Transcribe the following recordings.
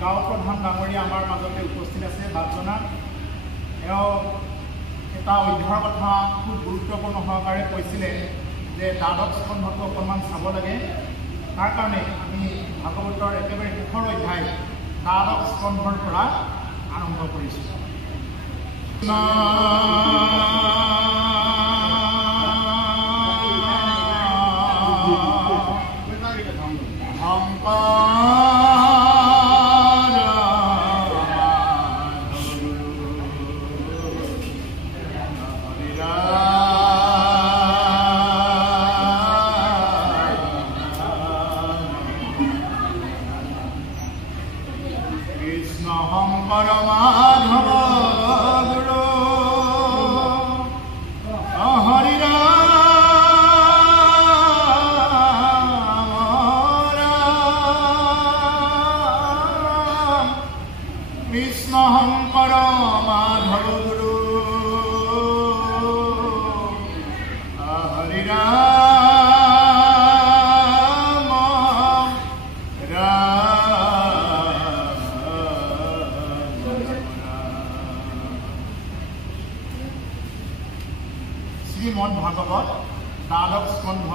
গাঁও প্ৰধান ডাঙৰীয়া আমাৰ মাজতে উপস্থিত আছে বাপজনা এটা অধ্যায়ৰ কথা খুব গুৰুত্বপূৰ্ণ সহকাৰে কৈছিলে যে দ্বাদশ স্কন্ধটো অকণমান চাব লাগে। তাৰ কাৰণে আমি ভাগৱতৰ একেবাৰে শেষৰ অধ্যায় দ্বাদশ স্কন্ধৰ পৰা আৰম্ভ কৰিছোঁ। কৃষ্ণ শংকৰ মাধৱ গুৰু হৰি ৰাম শ্ৰীমদ ভাগৱত দ্বাদশ স্কন্ধ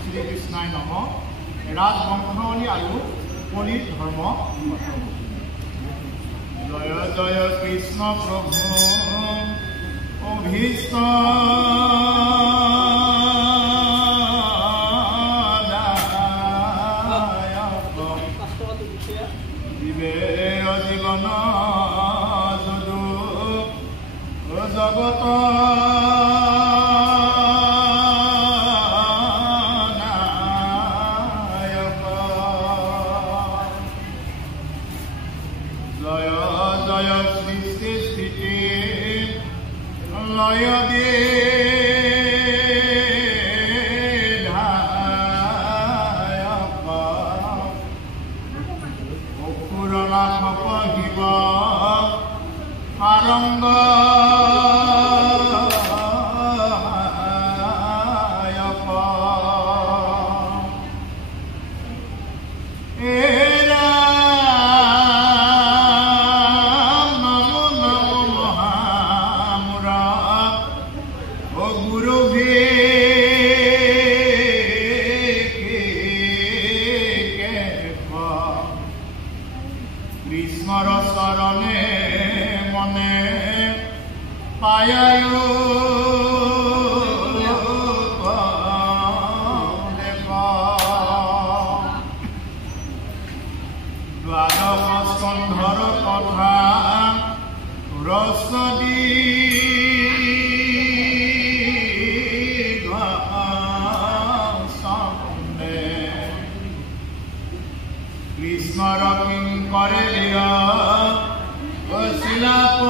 শ্ৰীকৃষ্ণায় নমঃ ৰাজবংশাৱলী আৰু কলিৰ ধৰ্ম। জয় জয় কৃষ্ণ প্ৰভু অভীষ্ট বিবেৰ জীৱন যদু জগত জয় জয় সৃষ্টি স্থিতি লয় বিধায়ক অসুৰনাথ শিৱ সাৰংগ কৃষ্ণৰ চৰণে মনে পায় দ্বাদশ স্কন্ধৰ কথা ৰচদি কৃষ্ণৰ কিংকৰে দিয়া শিলাপ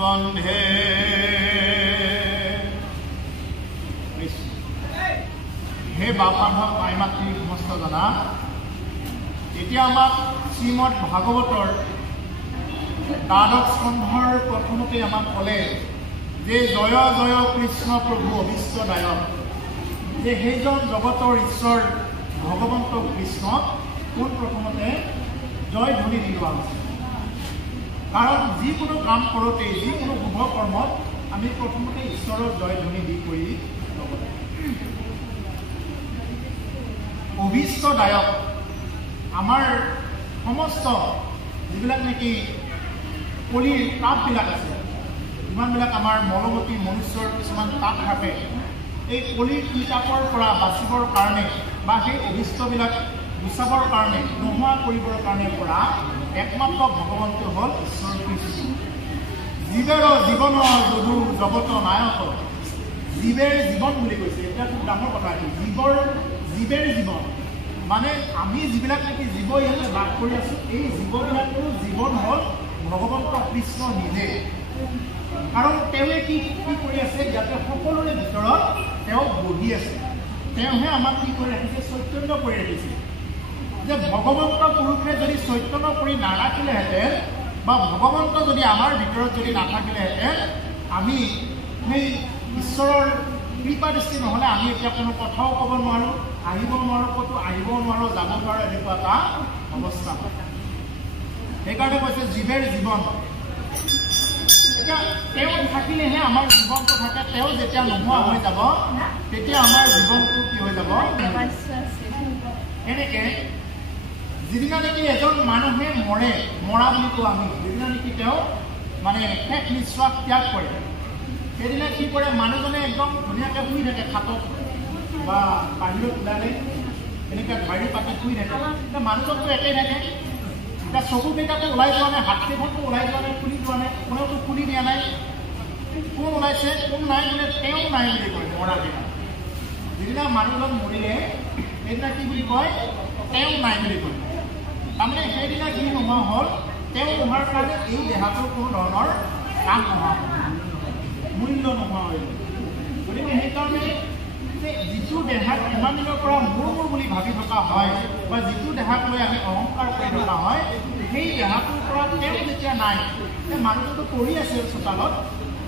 বন্ধে। হে বাপান্ধৱ মাই মাতৃ সমস্ত জনা, এতিয়া আমাক শ্ৰীমদ ভাগৱতৰ দ্বাদশ স্কন্ধৰ প্ৰথমতে আমাক ক'লে যে জয় জয় কৃষ্ণ প্ৰভু অভীষ্টদায়ক, যে সেইজন জগতৰ ঈশ্বৰ ভগৱন্ত কৃষ্ণক পোনপ্ৰথমতে জয় ধ্বনি দি লোৱা হৈছে। কাৰণ যিকোনো কাম কৰোঁতেই যিকোনো শুভ কৰ্মত আমি প্ৰথমতে ঈশ্বৰৰ জয় ধ্বনি দি কৰি ল'ব লাগে। অভীষ্টদায়ক আমাৰ সমস্ত যিবিলাক নেকি কলিৰ তাপবিলাক আছে, যিমানবিলাক আমাৰ মলমতী মনুষ্যৰ কিছুমান তাপ থাকে, এই কলিৰ কিতাপৰ পৰা বাচিবৰ কাৰণে বা সেই অভিষ্টবিলাক গুচাবৰ কাৰণে নোহোৱা কৰিবৰ কাৰণে পৰা একমাত্ৰ ভগৱন্ত হ'ল ঈশ্বৰ কৃষ্ণ। জীৱেৰ জীৱনৰ যদু জগত নায়ক, জীৱেৰ জীৱন বুলি কৈছে। এতিয়া খুব ডাঙৰ কথা এইটো, জীৱেৰ জীৱন মানে আমি যিবিলাক নেকি জীৱ ইয়াতে লাভ কৰি আছোঁ, এই জীৱবিলাকৰো জীৱন হ'ল ভগৱন্ত কৃষ্ণ নিজে। কাৰণ তেওঁৱে কি কৰি আছে, ইয়াতে সকলোৰে ভিতৰত তেওঁ বহি আছে। তেওঁহে আমাক কি কৰি ৰাখিছে, চৈতন্য কৰি ৰাখিছে। যে ভগৱন্ত পুৰুষে যদি চৈতন্য কৰি নাৰাখিলেহেঁতেন বা ভগৱন্ত যদি আমাৰ ভিতৰত যদি নাথাকিলেহেঁতেন, আমি সেই ঈশ্বৰৰ কৃপা দৃষ্টি নহ'লে আমি এতিয়া কোনো কথাও ক'ব নোৱাৰোঁ, আহিব নোৱাৰোঁ, ক'তো আহিব নোৱাৰোঁ, যাব নোৱাৰোঁ, এনেকুৱা এটা অৱস্থা হয়। সেইকাৰণে কৈছে জীৱেৰ জীৱন। এতিয়া তেওঁ থাকিলেহে আমাৰ জীৱনটো থাকে। তেওঁ যেতিয়া নোহোৱা হৈ যাব তেতিয়া আমাৰ জীৱনটো কি হৈ যাব। এনেকে যিদিনা নেকি এজন মানুহে মৰা বুলি কওঁ আমি, যিদিনা নেকি তেওঁ মানে শেষ নিশ্বাস ত্যাগ কৰে, সেইদিনা কি কৰে, মানুহজনে একদম ধুনীয়াকৈ শুই থাকে খাটত বা বাহিৰত ওলালে এনেকৈ ঢাৰি পাতি শুই থাকে। এতিয়া মানুহজনটো একেই থাকে। এতিয়া চকুকেইটাতো ওলাই যোৱা নাই, হাতকেইখনটো ওলাই যোৱা নাই, খুলি যোৱা নাই, কোনেওতো খুলি দিয়া নাই। কোন ওলাইছে কোন নাই বোলে তেওঁ নাই বুলি কয় মৰা দিনা। যিদিনা মানুহজন মৰিলে সেইদিনা কি বুলি কয়, তেওঁ নাই বুলি কয়। তাৰমানে সেইদিনা কি নোহোৱা হ'ল, তেওঁ নোহোৱাৰ কাৰণে এই দেহাটোৰ কোনো ধৰণৰ কাম নোহোৱা হ'ল, মূল্য নোহোৱা হৈ গ'ল। গতিকে সেইকাৰণে যে যিটো দেহাক ইমান দিনৰ পৰা মোৰ বুলি ভাবি থকা হয় বা যিটো দেহাক লৈ আমি অহংকাৰ কৰি থকা হয়, সেই দেহাটোৰ পৰা তেওঁ যেতিয়া নাই, সেই মানুহটোতো পৰি আছে চোতালত,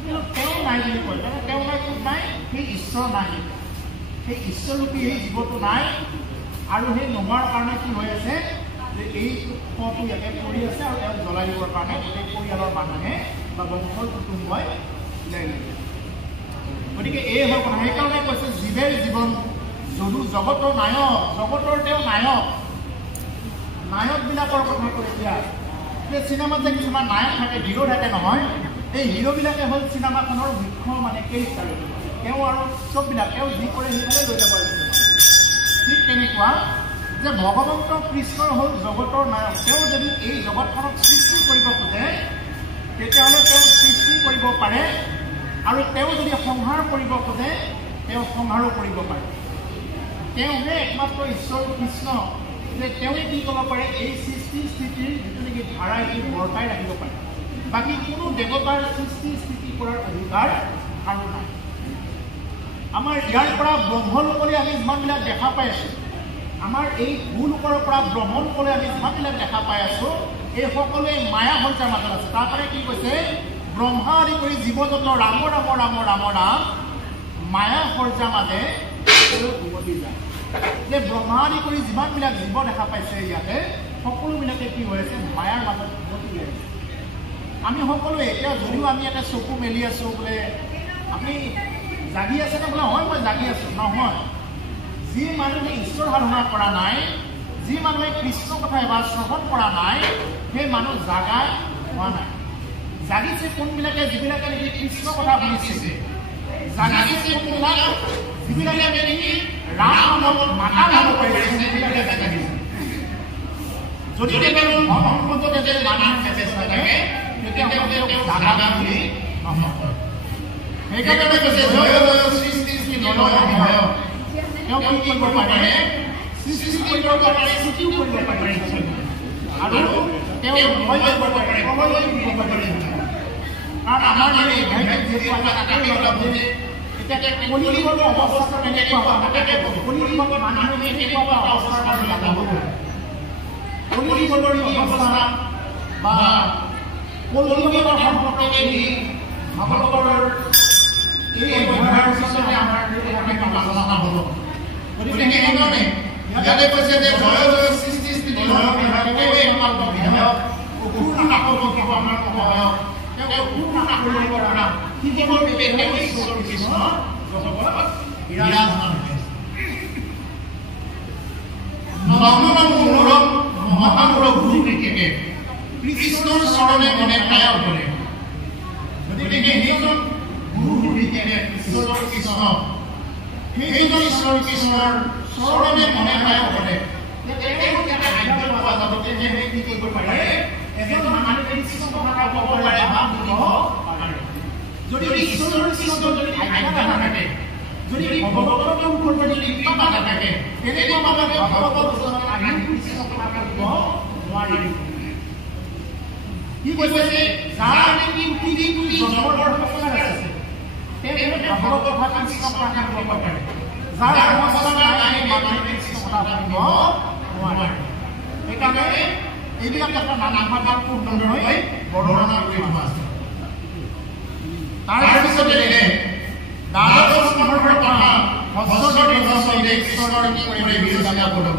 কিন্তু তেওঁ নাই বুলি কয়। তাৰমানে তেওঁ নাই, কোন নাই, সেই ঈশ্বৰ নাই, সেই ঈশ্বৰৰূপী সেই জীৱটো নাই। আৰু সেই নোহোৱাৰ কাৰণে কি হৈ আছে যে এই শটো ইয়াতে পৰি আছে আৰু তেওঁক জ্বলাই দিবৰ কাৰণে গোটেই পৰিয়ালৰ মানুহে বা বংশৰ কুটুম্বই ওলাই লাগে। গতিকে এই হ'ল কথা। সেইকাৰণে কৈছে জীৱেৰ জীৱন যদু জগতৰ নায়ক, জগতৰ তেওঁ নায়কবিলাকৰ কথা কৈ এতিয়া এই চিনেমাত যে কিছুমান নায়ক থাকে, হিৰো থাকে নহয়, এই হিৰোবিলাকে হ'ল চিনেমাখনৰ মুখ্য মানে কেৰেক্টাৰ। তেওঁ আৰু চববিলাক তেওঁ যি কৰে সেইফালে লৈ যাব লাগিব। ঠিক তেনেকুৱা যে ভগৱন্ত কৃষ্ণৰ হ'ল জগতৰ নায়ক। তেওঁ যদি এই জগতখনক সৃষ্টি কৰিব খোজে তেতিয়াহ'লে তেওঁ সৃষ্টি কৰিব পাৰে, আৰু তেওঁ যদি সংহাৰ কৰিব খোজে তেওঁ সংহাৰো কৰিব পাৰে। তেওঁহে একমাত্ৰ ঈশ্বৰ কৃষ্ণ, যে তেওঁৱে কি ক'ব পাৰে, এই সৃষ্টি স্থিতিৰ যিটো নেকি ধাৰা এইটো বৰ্তাই ৰাখিব পাৰে। বাকী কোনো দেৱতাৰ সৃষ্টি স্থিতি কৰাৰ অধিকাৰ আৰু নাই। আমাৰ ইয়াৰ পৰা ব্ৰহ্মলোকলৈ আমি যিমানবিলাক দেখা পাই আছোঁ, আমাৰ এই ভূলোকৰ পৰা ব্ৰহ্মলোকলৈ আমি যিমানবিলাক দেখা পাই আছোঁ, এই সকলোৱে মায়া সজ্জাৰ মাজত আছে। তাৰ পৰা কি কৈছে, ব্ৰহ্মা আদি কৰি জীৱ জন্তু ৰাম ৰাম ৰাম ৰাম ৰাম মায়া সজ্জাৰ মাজে উভতি যায়। যে ব্ৰহ্মা আদি কৰি যিমানবিলাক জীৱ দেখা পাইছে ইয়াতে, সকলোবিলাকে কি হৈ আছে, মায়াৰ মাজত উভতি যায়। আমি সকলোৱে এতিয়া যদিও আমি ইয়াতে চকু মেলি আছোঁ, বোলে আপুনি জাগি আছেনে, বোলে হয় মই জাগি আছোঁ, নহয়। যি মানুহে ঈশ্বৰ সাধনা কৰা নাই, যি মানুহে কৃষ্ণ কথা এবাৰ শ্ৰৱণ কৰা নাই, সেই মানুহ জাগা হোৱা নাই। জাগিছে কোনবিলাকে, যিবিলাকে নেকি কৃষ্ণ কথা শুনিছে। জাগিছে কোনবিলাক, যিবিলাকে নেকি ৰাম নামত মাতা নাম কৰিছে, সেইবিলাকে জাগিছে। যদি ধৰ্মপদতে যে মানুহে চেষ্টা থাকে, তেতিয়াহ'লে তেওঁ জাগা বুলি নহয়। সেইকাৰণে কৈছে জয় জয় সৃষ্টি শ্ৰী নৰহয়। তেওঁ কি কৰিব পাৰে, সৃষ্টি কৰিব পাৰে, সৃষ্টিও কৰিব পাৰে, আৰু তেওঁ ভয় কৰিব পাৰে, প্ৰলয় কৰিব পাৰে। কাৰণ আমাৰ যিহেতু আমি তাকে ওলাব যে এতিয়া কলিযুগৰ অৱস্থা কেনেকুৱা হ'ব, তাকে কলিযুগত মানুহে কেনেকুৱা অৱস্থাৰ কাৰণে যাব। কলিযুগৰ অৱস্থা বা কলিযুগৰ সম্পৰ্কে এই ভাগৱতৰ এই অধ্যায়ৰ পিছতে আমাৰ আলোচনা হ'ব। গতিকে সেইকাৰণে ইয়াতে কৈছে যে জয় জয় সৃষ্টি স্থিতি লয় বিধায়কে একমাত্ৰ বিধায়ক, অসুৰ নাশক হ'ব আমাৰ সহায়ক। তেওঁ অসুৰ নাশ কৰিব পৰা শিৱৰ বিবেকে ঈশ্বৰ কৃষ্ণ জগতত বিৰাজমান হৈছে। নৱমূৰক মহামূৰক গুৰুকে কৃষ্ণৰ চৰণে মনে প্ৰায় কৰে। গতিকে সেইজন গুৰু ঈশ্বৰ কৃষ্ণ, সেইজন ঈশ্বৰ কৃষ্ণৰ চৰণে মনে পায় কৰে কি কৰিব পাৰে এজন মানুহে কৃষ্ণ কথা ক'ব পাৰে বা শুনিব পাৰে যদি ঈশ্বৰৰ কৃষ্ণ যদি আজ্ঞা নাথাকে যদি ভগৱতৰ ওপৰত যদি কৃপা নাথাকে তেনেকুৱা মানুহে ভগৱতৰ ওচৰত আহি কৃষ্ণ কথা ক'ব নোৱাৰিব কি কৈছে যাৰ নেকি পৃথিৱীৰ জন্মৰ সঁচাৰ আছে তেওঁ ভগৱতৰ কথা কৃষ্ণ কথা ক'ব পাৰে যাৰ অৱস্থা নাই মানুহে কৃষ্ণ কথা ক'ব নোৱাৰে সেইকাৰণে এইবিলাক কথা নানা ভাষাত খুব সুন্দৰকৈ বৰ্ণনা কৰি থোৱা আছে তাৰ পিছতে দ্বাদশ স্কন্ধৰ পৰা ষষ্ঠ পৰ্যন্ত ঈশ্বৰৰ কি কৰে বিৰোধিতা কৰিব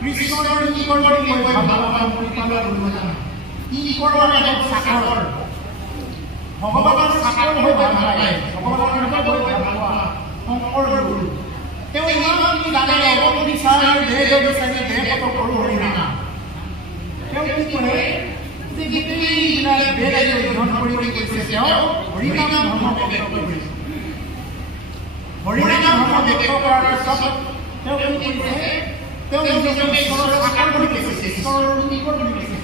কৃষ্ণৰ কি কৰিব মই ভাগৱতৰ পৰিপালন কৰিব কি কৰিব লাগে সাকৰ ভগৱানৰ সাকৰ হৈ ভাল পায় ভগৱানৰ হৈ ভাল পোৱা শংকৰ গুৰু তেওঁ ইমানখিনি জানে অৱধ বিচাৰে দেহ বিচাৰে দেহ কত কৰো হৰিণা তেওঁ কি কৰে যে গোটেইবিলাক বেদ অধ্যয়ন কৰি কৈছে তেওঁ হৰিনাম ধৰ্ম ব্যক্ত কৰিছে হৰিনাম ধৰ্ম ব্যক্ত কৰাৰ পিছত তেওঁ কি কৰিছে তেওঁ নিজকে ঈশ্বৰৰ সাকাৰ বুলি কৈছে ঈশ্বৰৰ নিকৰ বুলি কৈছে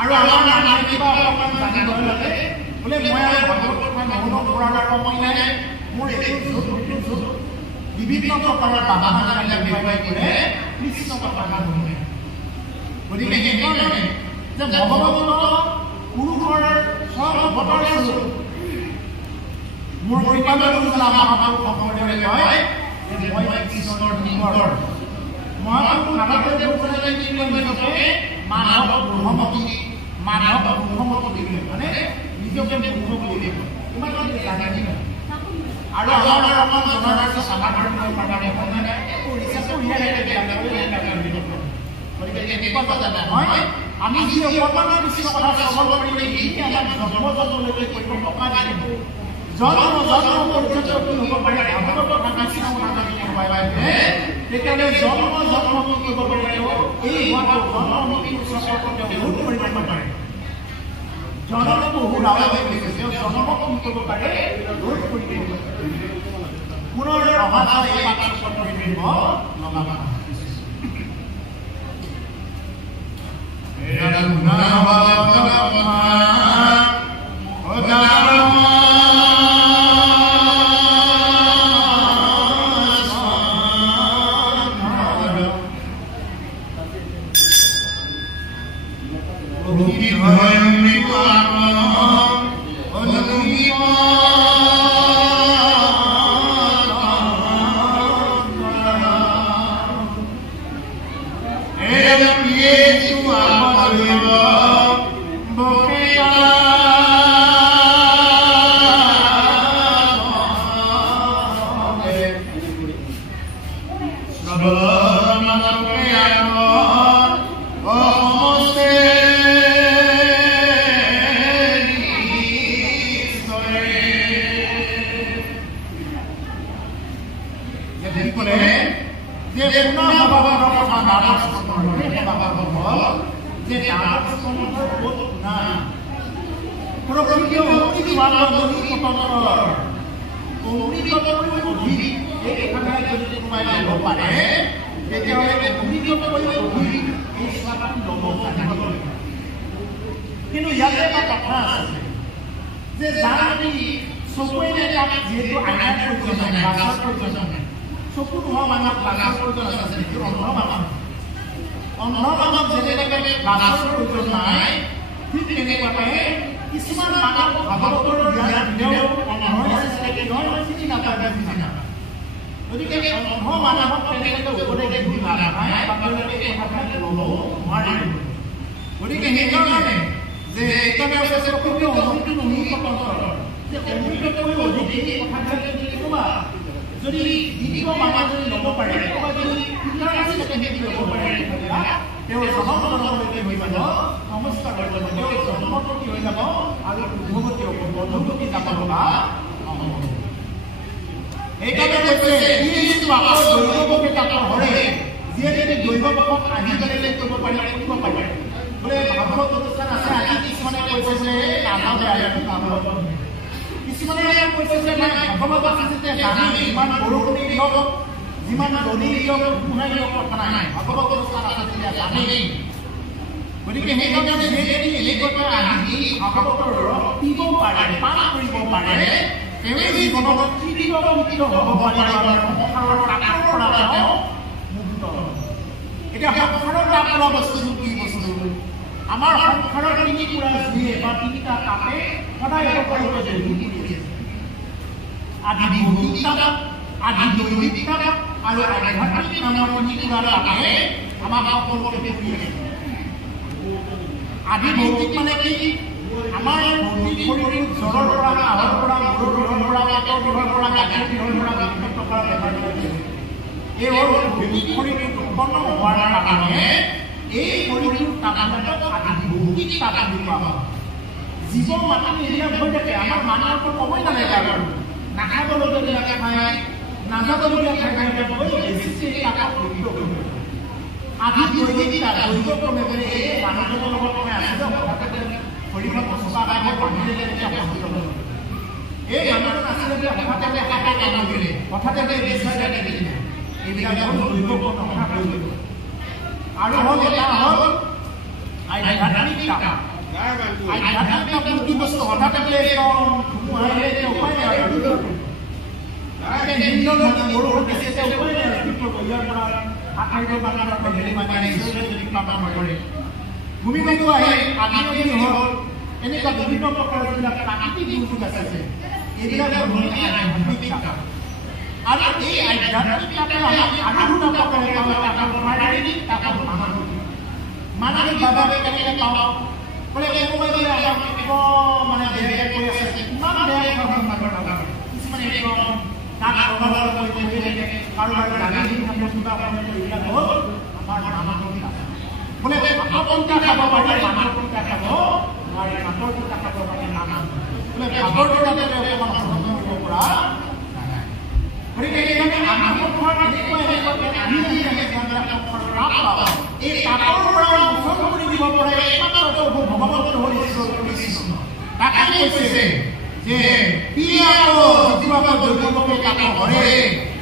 আৰু আমাৰ মানুহে কিবা অকণমান জানিব লাগে বোলে মই আৰু ভগৱত কথা নমন কৰাৰ সময় নাই মোৰ এইটো যুগ বিভিন্ন প্ৰকাৰৰ বাধাবিলাক ব্যৱহাৰ কৰে কৃষ্ণ কথা নুশুনে গতিকে সেইকাৰণে যে ভগৱত পুৰুষৰ চব অৱতাৰ স্বৰূপ মোৰ পৰিপালন মহাপুৰুষ শংকৰদেৱে কয় যে মই কৃষ্ণৰ নিকৰ মহাপুৰুষ নাৰায়ণদেৱে কি কয় মানৱ ব্ৰহ্মমতী মানৱ ব্ৰহ্মমতী মানে নিজকে ব্ৰহ্ম বুলি ইমান জানি আৰু আমাৰ অকণ জনাৰ আমাৰ ধৰ্মৰ মানে গতিকে এনেকুৱা কথা নহয় আমি যি অকণমান কৃষ্ণ কথা শ্ৰৱণ কৰিলে এইখিনি আমাৰ জন্ম জন্মলৈকে কৰিব টকা দিব জন্ম পৰ্যন্ত কি হ'ব পাৰে ভাগৱতৰ কথা কৃষ্ণ কথা তেতিয়াহ'লে জন্ম কি কৰিব পাৰে এই জন্ম তেওঁ ৰোধ কৰিব পাৰে জন্ম বহু লাভ হৈছে তেওঁ জন্ম কি কৰিব পাৰে ৰোধ কৰিব পুনৰ অহা এই বাক্য দিব লগাবা কিন্তু ইয়াতে এটা কথা আছে যে জানি চকুৰে তাক যেহেতু আইনাৰ প্ৰয়োজন নাই গ্লাছৰ প্ৰয়োজন নাই চকু নোহোৱা মানুহক গ্লাছৰ প্ৰয়োজন আছে যিটো অন্ধ মানুহক যেনেকৈ গ্লাছৰ প্ৰয়োজন নাই ঠিক তেনেকুৱাকৈ কিছুমান মানুহক ভাগৱতৰ জ্ঞান দিলেও অন্ধ চিনি নাপায় গতিকে অন্ধ মানুহক তেনেকৈ উপদেশ দি লাভ নাই বাকীবিলাকে এই কথাবিলাক ল'ব নোৱাৰে গতিকে সেইকাৰণে যে এইকাৰণে আছে প্ৰকৃতি অনুমতি নহয় স্বতন্ত্ৰ যে অনুমতিতকৈ অধিক এই কথাবিলাক যদি কোনোবা যদি দ্বিতীয় মানুহ যদি ল'ব পাৰে কোনোবা যদি পিলাৰ আছিলে তেখেতে ল'ব পাৰে তেওঁৰ জনমলৈকে হৈ যাব নমস্কাৰ হৈ যাব তেওঁৰ জন্মপতি হৈ যাব আৰু বুদ্ধপতি হ'ব বন্ধুপতি যাব লগা নহ'ব সেইকাৰণে কৈছে যিটো আকৌ দৈৱকে তাক হৰে যিয়ে যদি দৈৱকক আহি পেলাই কৰিব পাৰে কৰিব পাৰে বোলে ভাগৱত অনুষ্ঠান আছে আজি কিছুমানে কৈছে যে নামাজে ভাগৱত কিছুমানে কৈছে যে ভাগৱত আছে যে জানি ইমান বৰষুণি দিয়ক যিমান দলীয় মুহাইৰ কথা নাই ভাগৱত অনুষ্ঠান আছে তেতিয়া জানেই গতিকে সেইকাৰণে যিহেতু এনেকৈ আহি ভাগৱতৰ ৰস পিব পাৰে পান কৰিব পাৰে তেওঁ জীৱনত তৃতীয় মুক্ত হ'ব পাৰিব সংসাৰৰ তাকৰ পৰা তেওঁ মুক্ত এতিয়া সংসাৰৰ তাক পৰা বস্তুটো কি বস্তু আমাৰ সংসাৰৰ তিনি পুৰা জুয়ে বা তিনিটা তাপে সদায় অপৰিত জড়িত আছে আদি ভৌতিক তাপ আদি দৈনিক তাপ আৰু আধ্যাত্মিক নামৰ তিনি পুৰা তাপে আমাক সকলোকে কৰি আছে আদি ভৌতিক মানে কি আমাৰ ভৌতিক শৰীৰৰ জ্বৰৰ পৰা কাহৰ পৰা মূৰৰ বিষৰ পৰা পেটৰ বিষৰ পৰা গাঁঠিৰ বিষৰ পৰা বিভিন্ন প্ৰকাৰৰ বেমাৰ আছে এই ভৌতিক শৰীৰ উৎপন্ন হোৱাৰ কাৰণে এই শৰীৰটোৰ তাপমাত্ৰাক আদি ভৌতিক তাপ বুলি কোৱা হয় জীৱ মাটি এইবিলাক হৈ থাকে আমাৰ মানুহৰতো ক'বই নালাগে আৰু নাখাবলগীয়া খায় নাযাবলগীয়া খাই বেছি তাপত প্ৰকৃত কৰিব আদি দৈনিক তাপ দৈনিকক্ৰমে মানে এই মানুহজনৰ লগত মই আছিলোঁ হঠাতে শৰীৰত বস্তা খাই পানী দিলে তেতিয়া উপস্থিত হ'ল এই মানুহজন আছিলে যে হঠাতে হাতে কামুৰিলে হঠাতে বিচাৰ দিলে এইবিলাক হ'ল দৈনিকক্ৰম কথা হৈ গ'ল আৰু হ'ল এটা হ'ল আধ্যাত্মিক তাপ আধ্যাত্মিক তাপ কি বস্তু হঠাতে একদম ধুমুহাইলে উপায় নাই আৰু নিম্নগামী বৰষুণ দিছে উপায় নাই আৰু কি কৰিব ইয়াৰ পৰা আঠাইৰ মানুহৰ হেৰি মানে যদি পাবা নকৰে ভূমিকম্প আহে আগ্নেয়গিৰি হ'ল এনেকুৱা বিভিন্ন প্ৰকাৰৰ যিবিলাক প্ৰাকৃতিক দুৰ্যোগ আছে এইবিলাক হ'ল আধ্যাত্মিক তাপ আৰু এই আধ্যাত্মিক তাপে আমাক আৰু দুটা প্ৰকাৰে তাপ শাৰীৰিক তাপ মানসিক ভাৱে কেনেকৈ পাওঁ বোলে কোনোবাই বোলে আমাক একদম মানে বেয়া কৰি আছে ইমান বেয়া কথা কিছুমানে একদম তাক প্ৰভাৱৰ কৰি থাকে কাৰোবাৰ গালি দি থাকে কিবা এইবিলাক হ'ল আমাৰ মানসিক তাপ বোলে ভাগৱতটা খাব পাৰে মানসিকতা খাব নোৱাৰে ভাগৱতটা খাব পাৰে নাম বোলে ভাগৱতটাতে অকণমান সহযোগ কৰিব পৰা গতিকে এইকাৰণে আমি সংসাৰ এনেকুৱা আমি এই তাপৰ পৰা মোচন কৰি দিব পৰা একমাত্ৰ ভগৱন্ত হ'ল ঈশ্বৰ কৃষ্ণ তাকে কৈছে যে পিয়াকো জীৱাকৰ দৈৱকে তাপ হৰে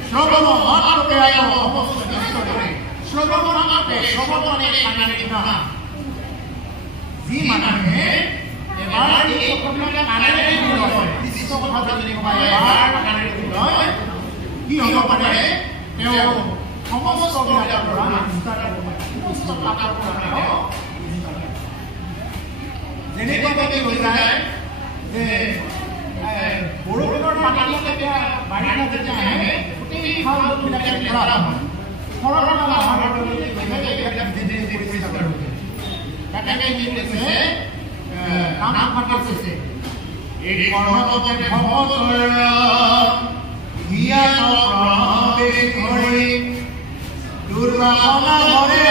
শ্ৰৱণ মাত্ৰকে আয়ো সমস্ত নষ্ট কৰে শ্ৰৱণ মাত্ৰকে শ্ৰৱণ মানে কাণেৰে শুনা যি মানুহে এবাৰ এই কথাবিলাক কাণেৰে শুনি লয় কৃষ্ণ কথা যদি কোনোবাই এবাৰ কাণেৰে শুনি লয় কি হ'ব পাৰে তেওঁ সমস্ত বিলাকৰ পৰা নিস্তাৰ হ'ব পাৰে সমস্ত তাপৰ পৰা তেওঁ যেনেকুৱাকৈ হৈ যায় যে বৰষুণৰ পানী যেতিয়া বাৰিষা যেতিয়া আহে গোটেই খাল বিলাকে ভৰা হয় খৰাং অহাৰ লগে লগে এইবিলাক নিজে নিজে পৰিষ্কাৰ হৈ যায় তাকে কি কৈছে নাম পাতিছে এই কৰ্মতে ভগতৰ হিয়াত প্ৰৱেশ কৰি দুৰ্বাসনা কৰে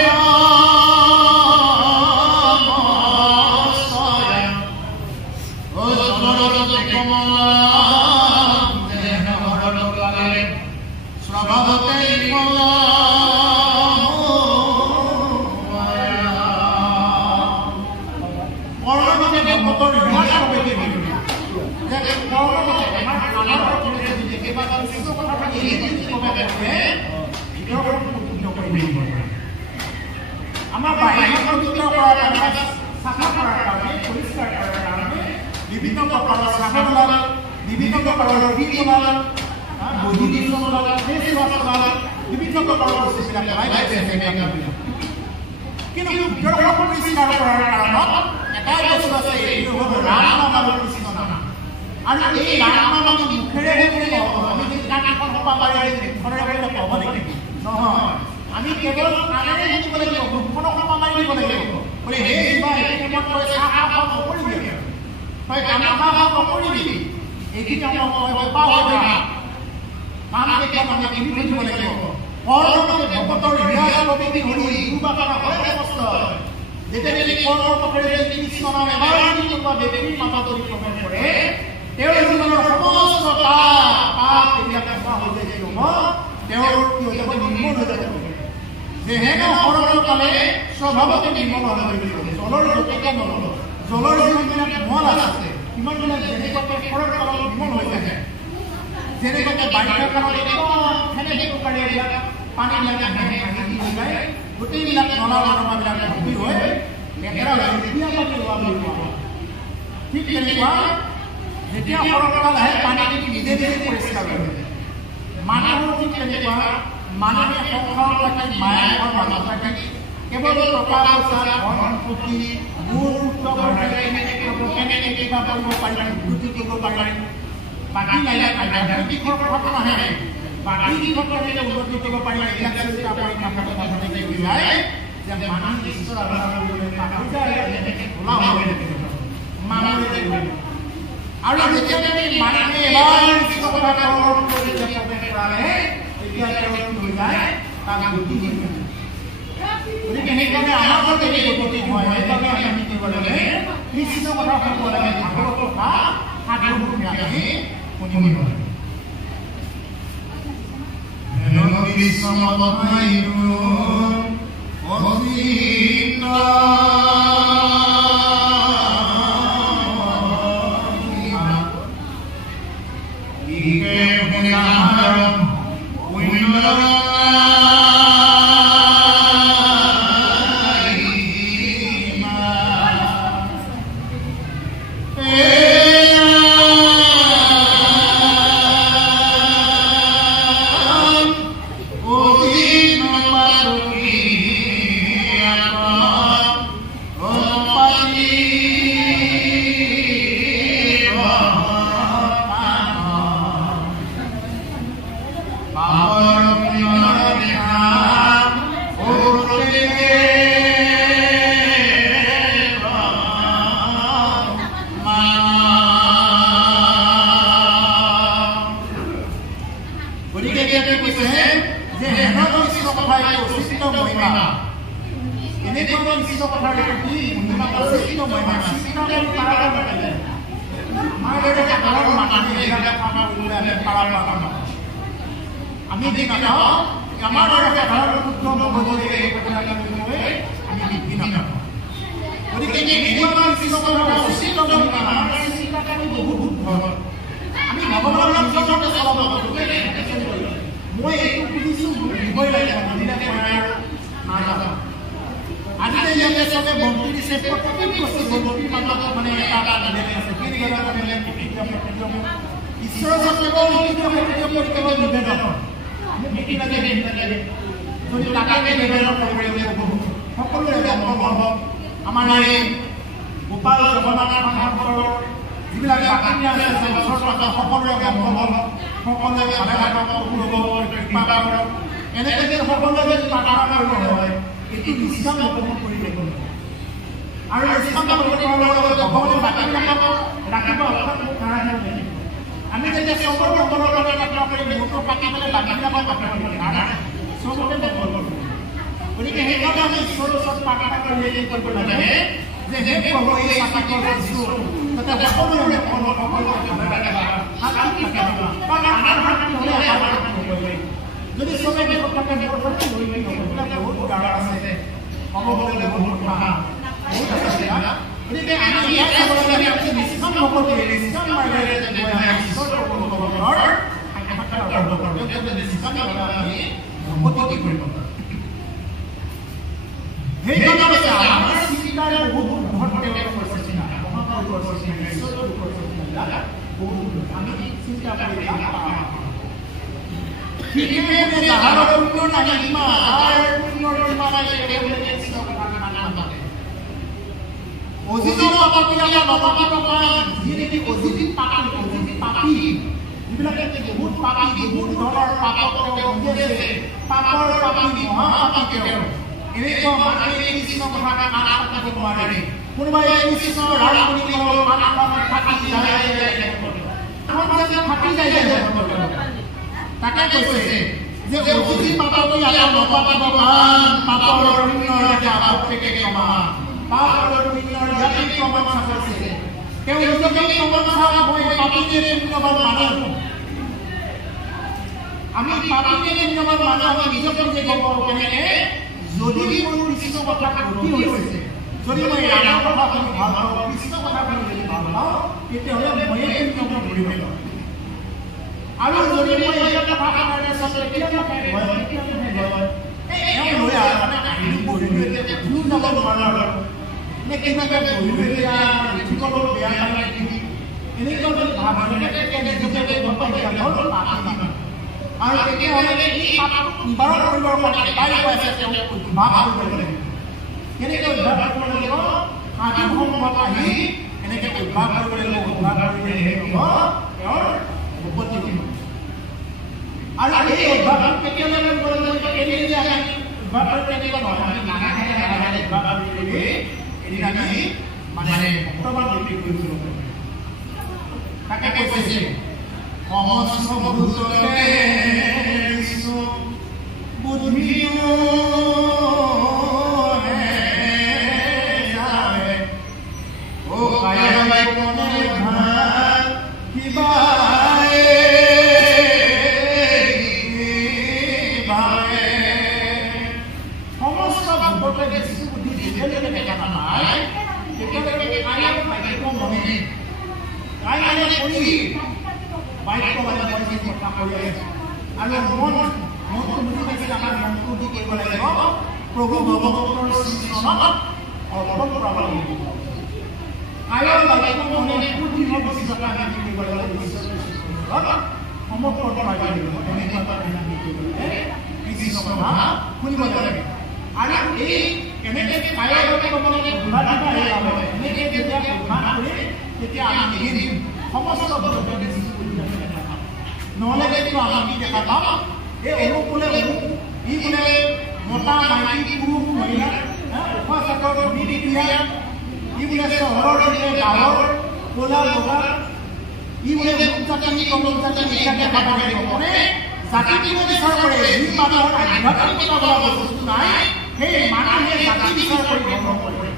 আমাৰ বাহিৰত পবিত্ৰ কৰাৰ কাৰণে চাফা কৰাৰ কাৰণে পৰিষ্কাৰ কৰাৰ কাৰণে বিভিন্ন প্ৰকাৰৰ চাফা ওলাল বিভিন্ন প্ৰকাৰৰ বীজ ওলাল বৈদ্যুতিক ওলাল ফেচ ৱাছ ওলাল বিভিন্ন প্ৰকাৰৰ বস্তুবিলাক কিন্তু ভিতৰখন পৰিষ্কাৰ কৰাৰ কাৰণত এটাই বস্তু আছে এইটো হ'ল ৰাম নাম আৰু কৃষ্ণ নাম আৰু এই ৰাম নাম আমি মুখেৰে আমি যদি কাণখন সপা মাৰি মুখেৰে কৰিলে ক'ব নেকি নহয় আমি কেৱল কাণেৰে শুনিব লাগিব মুখখনক সপা মাৰি দিব লাগিব বোলে হে কিবা এইটো তই চাহ খাব নকৰিবি তই কাণা খাব নকৰিবি এইখিনি মই পাওঁ কাম কেতিয়া মানে কিনি দিব লাগিব কৰ্মতে ভগতৰ হৃদয় প্ৰবৃত্তি কৰি দুবাৰ হয় সমস্ত যেতিয়ালৈকে কৰ্মৰ পথেৰে কৃষ্ণ নাম এবাৰ যদি কোনোবা ব্যক্তিৰ মাজত যদি প্ৰৱেশ কৰে তেওঁৰ জীৱনৰ সমস্ত পাপ এইবিলাক নোহোৱা হৈ যায় কি হ'ব তেওঁৰ কি হৈ যাব নিৰ্মল হৈ যাব যেহেতু সৰল কালে স্বভাৱতে নিৰ্মল হৈ যাব জলৰ য'তে মল জলৰ যিবিলাক মল আছে সিমানবিলাক যেনেকুৱাকৈ সৰল কালত নিৰ্মল হৈ যায় যেনেকুৱাকৈ বাৰিষা কালত একদম সেনেকৈ প্ৰকাৰে এইবিলাক পানীবিলাক ভাঙি হৈ যায় গোটেইবিলাক নলা নৰ্দমাবিলাক ভৰ্তি হৈ লেতেৰা হৈ যেতিয়া পানী লোৱা বুলি কোৱা হয় ঠিক তেনেকুৱা যেতিয়া সৰলতা আহে পানীটো নিজে নিজে পৰিষ্কাৰ হৈ যায় মানুহৰ ঠিক তেনেকুৱা মানুহে সংসাৰ থাকি মায়াৰ মানুহ থাকি কেৱল টকা পইচা ধন সম্পত্তি মূৰ্ত কেনেকৈ কিবা কৰিব পাৰিলে উন্নতি কৰিব পাৰিলে বাকী আধ্যাত্মিক কথা নাহে বাকী দিশত কেনেকৈ উন্নতি কৰিব পাৰিলে এইবিলাক চিন্তা কৰি নাথাকে বুজাই যে মানুহ ঈশ্বৰ আৰাধনা কৰিবলৈ পাহৰি যায় এনেকৈ ভোলা হৈ থাকে মানুহে আৰু যেতিয়া মানুহে এবাৰ কৃষ্ণ কথা কৰ্ম কৰি প্ৰৱেশ কৰালে তেতিয়া তেওঁ হৈ যায় তাক গতি হৈ যায় গতিকে সেইকাৰণে আমাৰ ঘৰত যদি গতি হয় সেইকাৰণে আমি কৰিব লাগে কৃষ্ণ কথা শুনিব লাগে ভাগৱত কথা সাধুবোৰ আমি শুনিব লাগে কৃষ্ণ আমি দেখি নাপাওঁ আমাৰ সাধাৰণ শুদ্ধ মগজুৰে এই কথাবিলাক আমি দেখি নাপাওঁ গতিকে এনেকুৱা কৃষ্ণ কথা উচিত বহুত ধৰণৰ আমি ভগৱানৰ নামতে চলাব মই এইটো বুজিছোঁ দিবই লাগিব নাজানো আজি ইয়াতে চবে বন্তি দিছে প্ৰত্যেক বস্তু বন্তিৰ মাজত মানে এটা বেলেগ আছে ঈশ্বৰৰ নিবেদন যদি তাকে নিবেদন কৰিব সকলোৰে জন্ম আমাৰ এই গোপাল জগন্নাথ সংঘৰ যিবিলাক বাকীয়া আছে সকলোৰে জন্ম সকলোৱে ভালে থাকক কৃপা কৰক এনেকৈ যে সকলোৱে প্ৰাৰ্থনা কৰিব হয় এইটো নিশ্চয় উপভোগ কৰি দিব আৰু ভগৱানে বাকীবিলাকক ৰাখিব আমি যেতিয়া চবৰ মংগলৰ বাবে প্ৰাৰ্থনা কৰি মূৰটো পাতি পেলাই বাকীবিলাকক প্ৰাৰ্থনা কৰিব চবতে মংগল কৰিব গতিকে সেইকাৰণে আমি ঈশ্বৰৰ ওচৰত প্ৰাৰ্থনা কৰি কৰিব লাগে যে হে প্ৰভু এই চাকিৰ দিছোঁ যাতে সকলোৰে যদি চবে থাকে বহুত কাৰণ আছে ক'বলৈ বহুত কথা বহুত আছে গতিকে আমি ইয়াত চাব লাগে আমি নিশ্চয় নকৰোঁ নিশ্চয় মাৰিলে তাকে কৈছে যে অতিথি পাপক ইয়াত নপাতিব পাপৰ পাপ থেকে ক্ষমা পাপৰ ইয়াতে ক্ষমা চাইছে কেউ নিজকে ক্ষমা চাই পাপিকে পুণ্যবান মানুহ আমি পাপিকে পুণ্যবান মানুহ আমি নিজকে যে গম পাওঁ কেনেকে যদি মোৰ কৃষ্ণ কথা গতি হৈছে যদি মই ৰামৰ কথা শুনি ভাল পাওঁ কৃষ্ণ কথা শুনি যদি ভাল পাওঁ তেতিয়াহ'লে ময়ে পুণ্য কৰিব আৰু যদি মই এই কথা কাৰণে সঁচাকৈ লৈ মানে আহিলোঁ পঢ়িলোঁ এতিয়া কোনো যাব নোৱাৰা নে কিবাকে পঢ়িলোঁ এতিয়া লিখিবলৈ বেয়া লাগে নেকি এনেকুৱা যদি ভাৱনাকে নিজকে গম পাই হ'ল আৰু তেতিয়াহ'লে এই পাপটো নিবাৰণ কৰিবৰ কাৰণে তাই কৈ আছে তেওঁক অভ্যাস কৰিব লাগিব কেনেকৈ অভ্যাস কৰিব লাগিব সাধু সংগত আহি এনেকৈ অভ্যাস কৰিব লাগিব অভ্যাস কৰিলে হ'ব তেওঁৰ উৎপত্তি হ'ব আৰু এই অভ্যাস কেতিয়ালৈ কৰিব লাগিব কেনেকৈ যে আমি অভ্যাস কেনেকুৱা নহয় আমি লাহে লাহে অভ্যাস কৰি এদিন আমি মানে ভক্তবান ব্যক্তি কৰিব লাগিব তাকে কৈছে সমস্ত ভূততে বুদ্ধিও ও কায়াবাই কোনে ভাত কিবা সমস্ত ভূততে বুদ্ধি যেতিয়ালৈকে দেখা নাপায় তেতিয়ালৈকে কায়াক ভাগ্য মনে কায়ালে কৰি বাক্য মানে কথা কৰি আছে আৰু মনটো বুজি পাইছে আমাৰ মনটো কি কৰিব লাগিব প্ৰভু ভগৱন্তৰ শ্ৰীচৰণত অৰ্পণ কৰাব লাগিব কায়ৰ বাক্য মনে দৃঢ় বিশ্বাস আমি কি কৰিব লাগিব ঈশ্বৰৰ সমৰ্পণ কৰিব লাগিব এনেকুৱা আমি কি কৰিব লাগিব কৃষ্ণৰ কথা শুনিব লাগিব আৰু এই কেনেকৈ কায়ৰ বাক্য মনে উদ্ধাৰ হ'ব এনেকৈ যেতিয়া উদ্ধাৰ কৰি তেতিয়া আমি দেখিম সমস্ত ভূততে নহ'লে কিন্তু আমি দেখা পাম এই অনুকূলে ই বোলে মতা মাইকী পুৰুষ মহিলা উশাহ চাকৰ ধনী দিয়া ই বোলে চহৰৰ দিলে গাঁৱৰ ক'লা বগা ই বোলে জাতি কমল জাতি এইবিলাক দেখা পাব লাগিব মানে জাতিটোৱে বিচাৰ কৰে যি মানুহৰ আধ্যাত্মিকতা বোলা বস্তু নাই সেই মানুহে জাতি বিচাৰ কৰি ধৰ্ম কৰে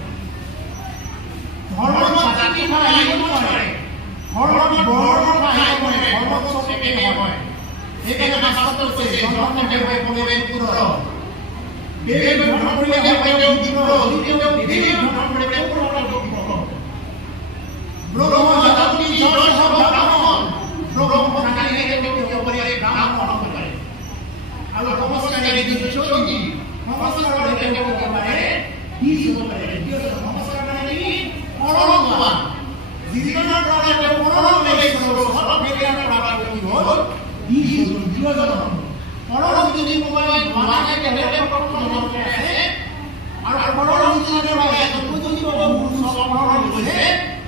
ধৰ্ম জাতি কথা আহিব নোৱাৰে ধৰ্ম বৰ্ণৰ কথা আহিব নোৱাৰে ধৰ্ম চব একে নহয় সেইকাৰণে শাস্ত্ৰত কৈছে জন্মে দেৱে পৰে পুত্ৰ দেৱে ধৰ্ম কৰিলে হয় তেওঁ পুত্ৰ দ্বিতীয় দেৱে ধৰ্ম কৰিলে পুত্ৰ ব্ৰহ্ম জাতি জড় সব ব্ৰাহ্মণ ব্ৰহ্ম থাকিলে তেওঁ কৰে ব্ৰাহ্মণ কৰে আৰু নমস্কাৰে দিচ্ছতি নমস্কাৰে তেওঁ কৰে কি কৰে দ্বিতীয় নমস্কাৰ মানে কি পৰমা জীবনৰ পৰা তেওঁ পৰমেশ্বৰৰ সত্য প্ৰাপ্ত হ'ল পৰম যদি মোবাইল মানাকে কেনেকৈ প্ৰকল্পনতে আছে আৰু পৰম যিজনে পায় যদি বহু সফল হৈছে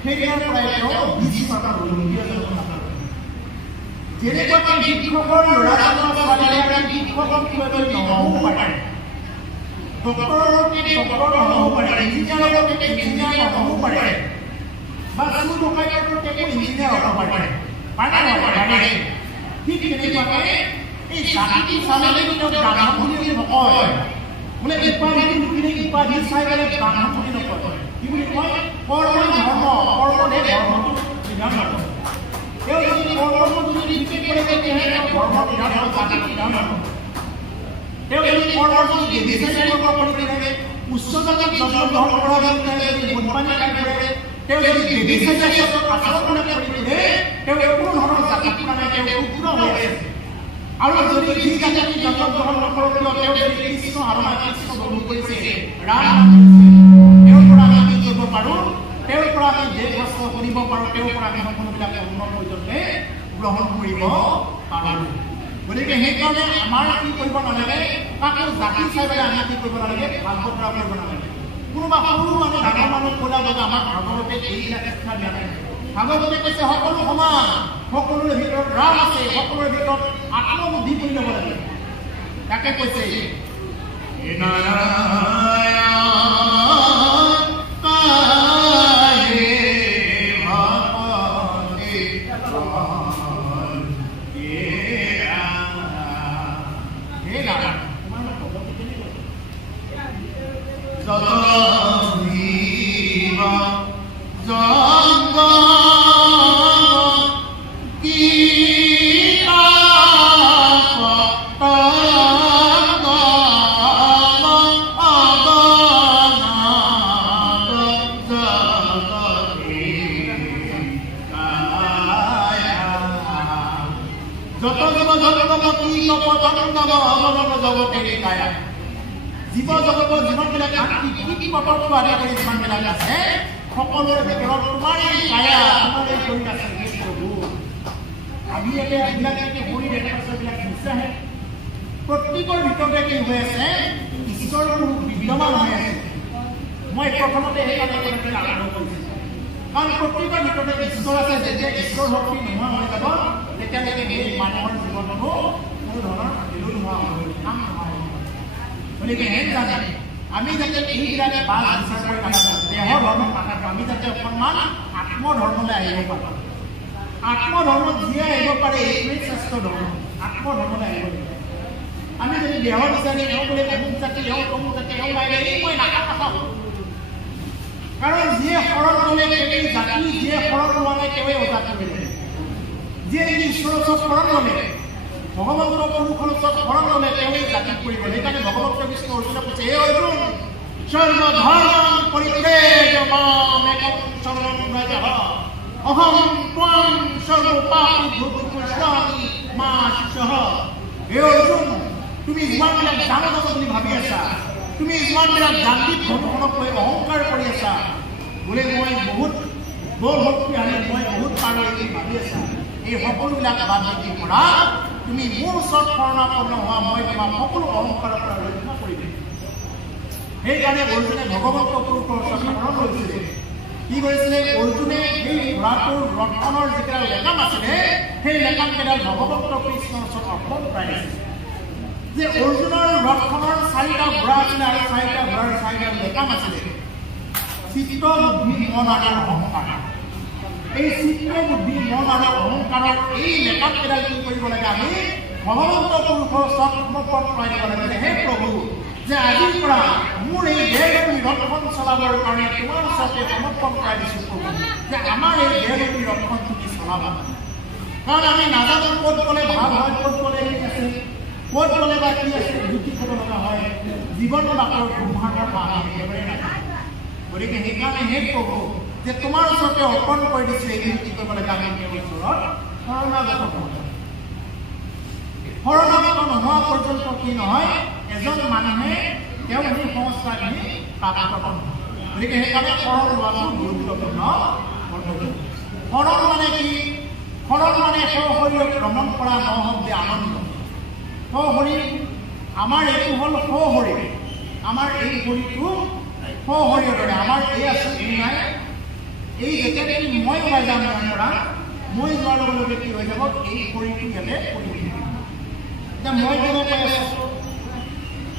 সেইকাৰণে প্ৰায় তেওঁ বিশ্বাস কৰিবলগীয়া যেনেকৈ শিক্ষকৰ ল'ৰা-ছোৱালী ছোৱালীবিলাক শিক্ষকক কিবা নহ'ব পাৰে ডক্টৰ নহ'ব পাৰে ইঞ্জিনিয়াৰৰ ইঞ্জিনিয়াৰ নহ'ব পাৰে বা চুৰ ডকাইতৰ ইঞ্জিনিয়াৰ হ'ব পাৰে পাৰে নহয় ঠিক তেনেকুৱাকৈ এই জাতিটো চালে কিন্তু ব্ৰাহ্মণ বুলি নকয় বোলে উপাধি লুকিলে উপাধি চাই পেলাই ব্ৰাহ্মণ বুলি নকয় কি বুলি কয় কৰ্মই ধৰ্ম কৰ্মতে ধৰ্মটো বিধান নকৰে তেওঁ যদি কৰ্ম যদি বিশেষ কৰে তেতিয়াহে তেওঁ ধৰ্ম বিধান আৰু জাতি বিধান নকৰে তেওঁ যদি কৰ্ম যদি বিচাৰি কৰ্ম কৰি থাকে উচ্চ জাতিত জন্ম গ্ৰহণ কৰা যদি মদ্যপানী খাই কৰে তেওঁ যদি বিচাৰি আচৰণ কৰি দিয়ে তেওঁ কোনো ধৰণৰ জাতিত মানে তেওঁ উগ্ৰ হৈ আছে আৰু যদি যি জাতিত জন্ম গ্ৰহণ নকৰোঁ তেওঁ যদি কৃষ্ণ সাধনা কৃষ্ণ গ্ৰহণ কৰিছে ৰাম তেওঁৰ পৰা আমি কি কৰিব পাৰোঁ তেওঁৰ পৰা আমি দেশবস্ত্ৰ শুনিব পাৰোঁ তেওঁৰ পৰা আমি সকলোবিলাক কৰ্ম পৰ্যন্তে গ্ৰহণ কৰিব পাৰোঁ গতিকে সেইকাৰণে আমাৰ কি কৰিব নালাগে কাকো জাতি চাই পেলাই আমি কি কৰিব নালাগে ভাগ বতৰা কৰিব নালাগে কোনোবা সৰু মানুহ ডাঙৰ মানুহ ক'লা বগা আমাৰ ভাগৱতে এইবিলাক শিক্ষা দিয়া নাই ভাগৱতে কৈছে সকলো সমান সকলোৰে ভিতৰত ৰাম আছে সকলোৰে ভিতৰত আত্মবুদ্ধি কৰি ল'ব লাগে তাকে কৈছে জীৱ জগতৰ যিমানবিলাক কীট-পতংগ আদি কৰি যিমানবিলাক আছে সকলোৰে ভিতৰত তোমাৰ এই কায়া তোমাৰ এই শৰীৰ আছে হে প্ৰভু। আমি এতিয়া এইবিলাকে শৰীৰ দেখা পাইছোঁ এইবিলাক নিচাহে প্ৰত্যেকৰ ভিতৰতে কি হৈ আছে ঈশ্বৰ বিদ্যমান হৈ আছে। মই প্ৰথমতে সেইকাৰণে কথাখিনি আৰম্ভ কৰিছোঁ কাৰণ প্ৰত্যেকৰ ভিতৰতে ঈশ্বৰ আছে। যেতিয়া ঈশ্বৰ শক্তি নোহোৱা হৈ যাব তেতিয়ালৈকে সেই মানুহৰ জীৱনতো কোনো ধৰণৰ বিৰোধ নোহোৱা হৈ কাম নোহোৱা হৈ যাব। গতিকে সেই জানে আমি যাতে এইবিলাকে বাছ বিচাৰ কৰি নাথাকোঁ, দেহৰ ধৰ্ম নাথাকোঁ, আমি যাতে অকণমান আত্মধৰ্মলৈ আহিব পাৰোঁ। আত্মধৰ্মত যিয়ে আহিব পাৰে এইটোৱেই শ্ৰেষ্ঠ ধৰ্ম। আত্মধৰ্মলৈ আহিব লাগিব। আমি যদি দেহৰ বিচাৰি এওঁ বোলে অমুক জাতি এওঁ তমুক জাতি এওঁ লাগিলে এই মই নাথাকোঁ। কাৰণ যিয়ে শৰণ ল'লে তেৱেই জাতি, যিয়ে শৰণ লোৱা নাই তেৱেই অজাতি হৈ যায়। যিয়ে নেকি ঈশ্বৰৰ ওচৰত শৰণ ল'লে ভগৱন্তৰ পুৰুষৰ ওচৰত শৰণ ল'লে তেৱেই জাতিত পৰিব। সেইকাৰণে ভগৱন্ত কৃষ্ণ অৰ্জুনে কৈছে হে অৰ্জুন সৰ্বধৰ্মান পৰিত্যাজ্য মাম একং শৰণং ব্ৰজ অহম ত্বং সৰ্বপাপেভ্যো মোক্ষয়িষ্যামি মা শুচঃ। হে অৰ্জুন তুমি যিমানবিলাক জানো বুলি ভাবি আছা, তুমি যিমানবিলাক জাতি ধৰ্মক লৈ অহংকাৰ কৰি আছা বোলে মই বহুত বল শক্তিশালী মই বহুত পাৰো বুলি ভাবি আছা, এই সকলোবিলাক বাদ দি পৰা তুমি মোৰ ওচৰত শৰণাপন্ন হোৱা মই তোমাক সকলো অহংকাৰৰ পৰা ৰক্ষা কৰি দিম। সেইকাৰণে অৰ্জুনে ভগৱন্ত পুৰুষৰ ওচৰত শৰণ লৈছিলে। কি কৰিছিলে অৰ্জুনে সেই ঘোঁৰাটোৰ ৰক্ষণৰ যিকেইটা লেকাম আছিলে সেই লেকামকেইডাল ভগৱন্ত কৃষ্ণৰ ওচৰত অৰ্পণ কৰাইছিলে। যে অৰ্জুনৰ ৰক্ষণৰ 4টা ঘোঁৰা আছিলে আৰু 4টা ঘোঁৰাৰ 4টা লেকাম আছিলে চিত্ত বুদ্ধি মন আৰু অহংকাৰ। এই চিত্ত বুদ্ধি মন আৰু অহংকাৰৰ এই লেকামকেইডাল কি কৰিব লাগে আমি ভগৱন্ত পুৰুষৰ ওচৰত সমৰ্পণ কৰাই দিব লাগে। হে প্ৰভু যে আজিৰ পৰা মোৰ এই দেহৰূপী ৰক্ষণ চলাবৰ কাৰণে তোমাৰ ওচৰতে সমৰ্পণ কৰাই দিছোঁ প্ৰভু যে আমাৰ এই দেহৰূপী ৰক্ষণ তুমি চলাবা। কাৰণ আমি নাজানো ক'ত গ'লে ভাল হয়, ক'ত গ'লে কি আছে, ক'ত গ'লে বা কি আছে বুদ্ধি ক'ব লগা হয়। জীৱনৰ বাটৰ ব্ৰহ্মাণ্ডৰ আমি একেবাৰে নাজানো। গতিকে সেইকাৰণে হে প্ৰভু যে তোমাৰ ওচৰতে অৰ্পণ কৰি দিছোঁ এইখিনি কি কৰিব লাগে আমি তেওঁৰ ওচৰত শৰণাগত হ'ব। শৰণাগত নোহোৱা পৰ্যন্ত কি নহয় এজন মানুহে তেওঁ সেই সংস্কাৰখিনি প্ৰাপ্ত নহয়। গতিকে সেইকাৰণে শৰণ লোৱাটো গুৰুত্বপূৰ্ণ। শৰণ মানে কি? শৰণ মানে সশৰীৰত ভ্ৰমণ কৰা নহ'লে আনন্দ। সশৰীৰ আমাৰ এইটো হ'ল সশৰীৰ, আমাৰ এই শৰীৰটো সশৰীৰৰ দৰে আমাৰ এই আছে এই নাই। এই যেতিয়া নেকি মই ওলাই যাম ইয়াৰ পৰা মই যোৱাৰ লগে লগে কি হৈ যাব এই শৰীৰটো ইয়াতে পৰি থাকিব। এতিয়া মই কোনে কৈ আছোঁ?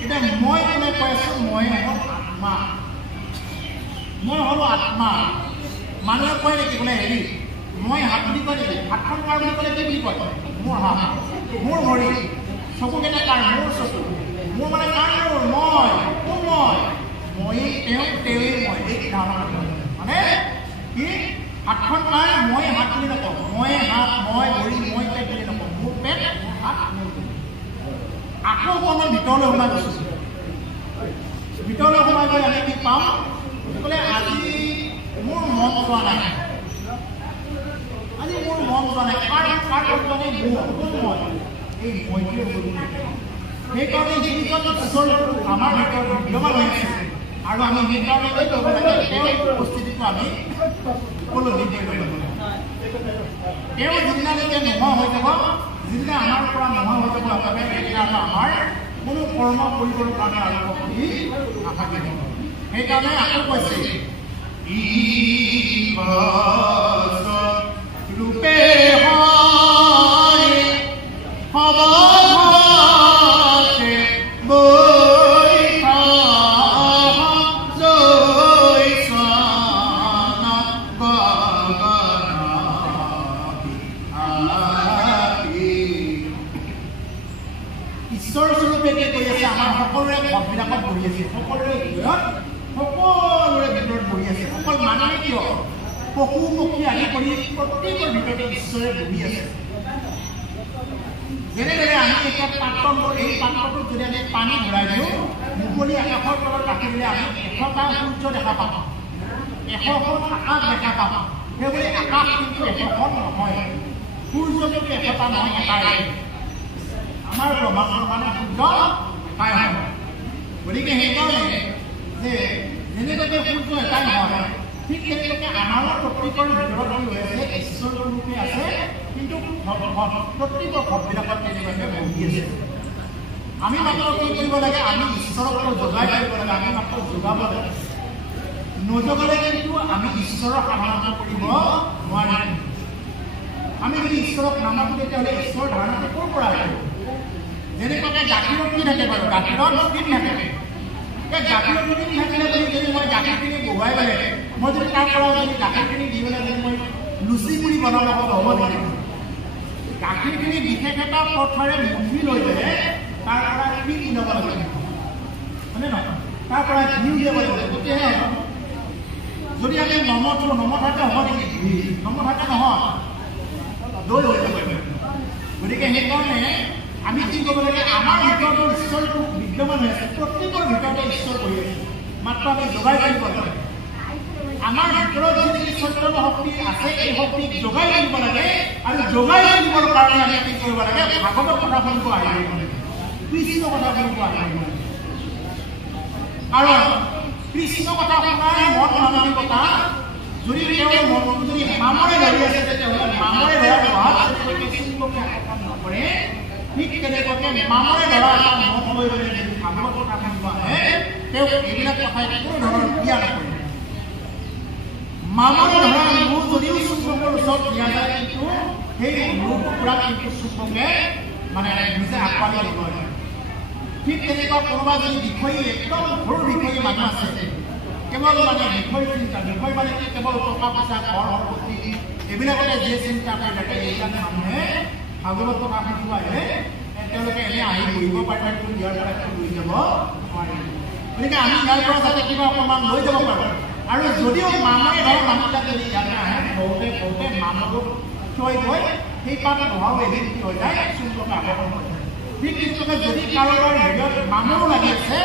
এতিয়া মই কোনে কৈ আছোঁ? মই হ'ল আত্মা। মই হ'লো আত্মা। মানুহে কয় নেকি বোলে হেৰি মই হাত বুলি কয় নেকি? হাতখন কাৰ বুলি ক'লে কি বুলি কয়? মোৰ হাত, মোৰ ভৰি, চকুকেইটা কাৰ? মোৰ চকু। মোৰ মানে কাৰ? মোৰ মই। কোন মই? মই তেওঁ, তেৱেই মই। এই ধাৰণা মানে কি হাতখন কাৰ? মই হাত বুলি নকওঁ, মই হাত, মই ভৰি, মই পেট বুলি নকওঁ, মোৰ পেট, মোৰ হাত, মোৰ ভৰি। আকৌ অকণমান ভিতৰলৈ সোমাই গৈছোঁ। ভিতৰলৈ সোমাই গৈ আমি কি পাওঁ বোলে আজি মোৰ মন যোৱা নাই, আজি মোৰ মন যোৱা নাই। কাৰ মানে মোৰ মই এই মইটোৱে গ'লো। সেইকাৰণে যিজন ঈশ্বৰ আমাৰ ভিতৰত বিদ্যমান হৈ আছে আৰু আমি সেইকাৰণে কি কৰিব লাগে তেওঁৰ উপস্থিতিটো আমি উপলব্ধি কৰিব লাগিব। তেওঁ যিদিনালৈকে নোহোৱা হৈ যাব, যিদিনা আমাৰ পৰা নোহোৱা হৈ যাব আপোনালোকে সেইদিনা আমাৰ কোনো কৰ্ম কৰিবৰ কাৰণে আৰম্ভ কৰি নাথাকিব। সেইকাৰণে আকৌ কৈছে ৰূপে সকলোৰে ঘৰবিলাকত বহি আছে, সকলোৰে ভিতৰত বহি আছে। অকল মানুহে কিয় পশু পক্ষী আদি কৰি প্ৰত্যেকৰ ভিতৰতে ঈশ্বৰে বহি আছে। যেনেদৰে আমি এতিয়া পাত্ৰ এই পাত্ৰটোত যদি আমি পানী ভৰাই দিওঁ মুকলি আকাশৰ তলত ৰাখি দিলে আমি 100টা সূৰ্য দেখা পাওঁ, 100খন আকাশ দেখা পাওঁ। সেইবুলি আকাশ কিন্তু 100খন নহয়, সূৰ্য কিন্তু 100টা নহয়, এটাই। আমাৰ ব্ৰহ্মাণ্ডৰ মানে সূৰ্য এটাই হয়। গতিকে সেইকাৰণে যে যেনেকৈ সূৰ্য এটাই নহয় ঠিক তেনেকৈ আমাৰ প্ৰত্যেকৰ ভিতৰত কি হৈ আছে ঈশ্বৰ ৰূপে আছে কিন্তু প্ৰত্যেকৰ ঘৰবিলাকত তেনেকুৱাকৈ বহি আছে আমি মাত্ৰ কি কৰিব লাগে আমি ঈশ্বৰক যোগাই দিব লাগে আমি মাত্ৰ যোগাব লাগে নজগালে কিন্তু আমি ঈশ্বৰৰ সাধনা কৰিব নোৱাৰিম আমি যদি ঈশ্বৰক নামাতো তেতিয়াহ'লে ঈশ্বৰৰ ধাৰণাটো ক'ৰ পৰা আহিব যেনেকুৱাকৈ গাখীৰত কি থাকে বাৰু গাখীৰত ক্ৰীম থাকে গাখীৰত ক্ৰীম থাকিলে যদি মই গাখীৰখিনি বহুৱাই পেলাই মই যদি তাৰ পৰা যদি গাখীৰখিনি দি পেলাই যদি মই লুচি পুৰি বনাব হ'ব নেকি গাখীৰখিনি বিশেষ এটা পথাৰে মুঠি লৈ পেলাই তাৰ পৰা ক্ৰীম উলিয়াব লাগিব হয়নে নহয় তাৰ পৰা ঘি উলিয়াব লাগিব তেতিয়াহে হ'ব যদি আমি নমথাকে হ'ব নেকি নমথাকে নহয় দৈ হৈ যাব গতিকে সেইকাৰণে আমি কি কৰিব লাগে আমাৰ ভিতৰত ঈশ্বৰটো বিদ্যমান হৈ আছে প্ৰত্যেকৰ ভিতৰতে ঈশ্বৰ বহি আছে মাত্ৰ আমি যোগাই দিব লাগে আমাৰ ভিতৰত যিখিনি চৈতন্য শক্তি আছে এই শক্তিক যোগাই দিব লাগে আৰু যোগাই দিবৰ কাৰণে আমি কি কৰিব লাগে ভাগৱত কথা শুনিব আহিব লাগে কৃষ্ণ কথা শুনিব আহিব লাগে কাৰণ কৃষ্ণ কথা শুনাৰ মন মানসিকতা যদি তেওঁৰ মনটো যদি মামৰে ধৰি আছে তেতিয়াহ'লে মামৰে ধৰা প্ৰভাৱ কৃষ্ণকে আকৰ্ষণ নকৰে ঠিক তেনেকুৱাকৈ মামৰে ধৰা এটা মন লৈ যদি ভাগৱত কথা শুনিব আহে তেওঁ এইবিলাক কথাই কোনো ধৰণৰ ক্ৰিয়া নকৰে মামৰে ধৰা মোৰ যদিও চুম্বকৰ ওচৰত দিয়া যায় কিন্তু সেই মোৰ কুকুৰাক কিন্তু চুম্বকে মানে নিজে আঁকোৱালি নলয় ঠিক তেনেকুৱা কোনোবা যদি বিষয়ী একদম সৰু বিষয়ী মানুহ আছে কেৱল মানে বিষয় চিন্তা বিষয় মানে কি কেৱল টকা পইচা ঘৰ সম্পত্তি এইবিলাকতে যি চিন্তা কৰি থাকে এইবিলাক মানুহে ভাগৱত কথা শুনিব আহে তেওঁলোকে এনে আহি বহিব পাৰে কিন্তু ইয়াৰ পৰা একো লৈ যাব নোৱাৰে গতিকে আমি ইয়াৰ পৰা যাতে কিবা অকণমান লৈ যাব পাৰোঁ আৰু যদিও মামৰে ধৰ মানুহবিলাক যদি ইয়াতে আহে বহুতে মামৰো থৈ গৈ সেই পাত প্ৰভাৱ এদিন কি হৈ যায় চুম্বকে আকৰ্ষণ হৈ যায় ঠিক তেনেকৈ যদি কাৰোবাৰ হেৰিয়ত মামৰো লাগি আছে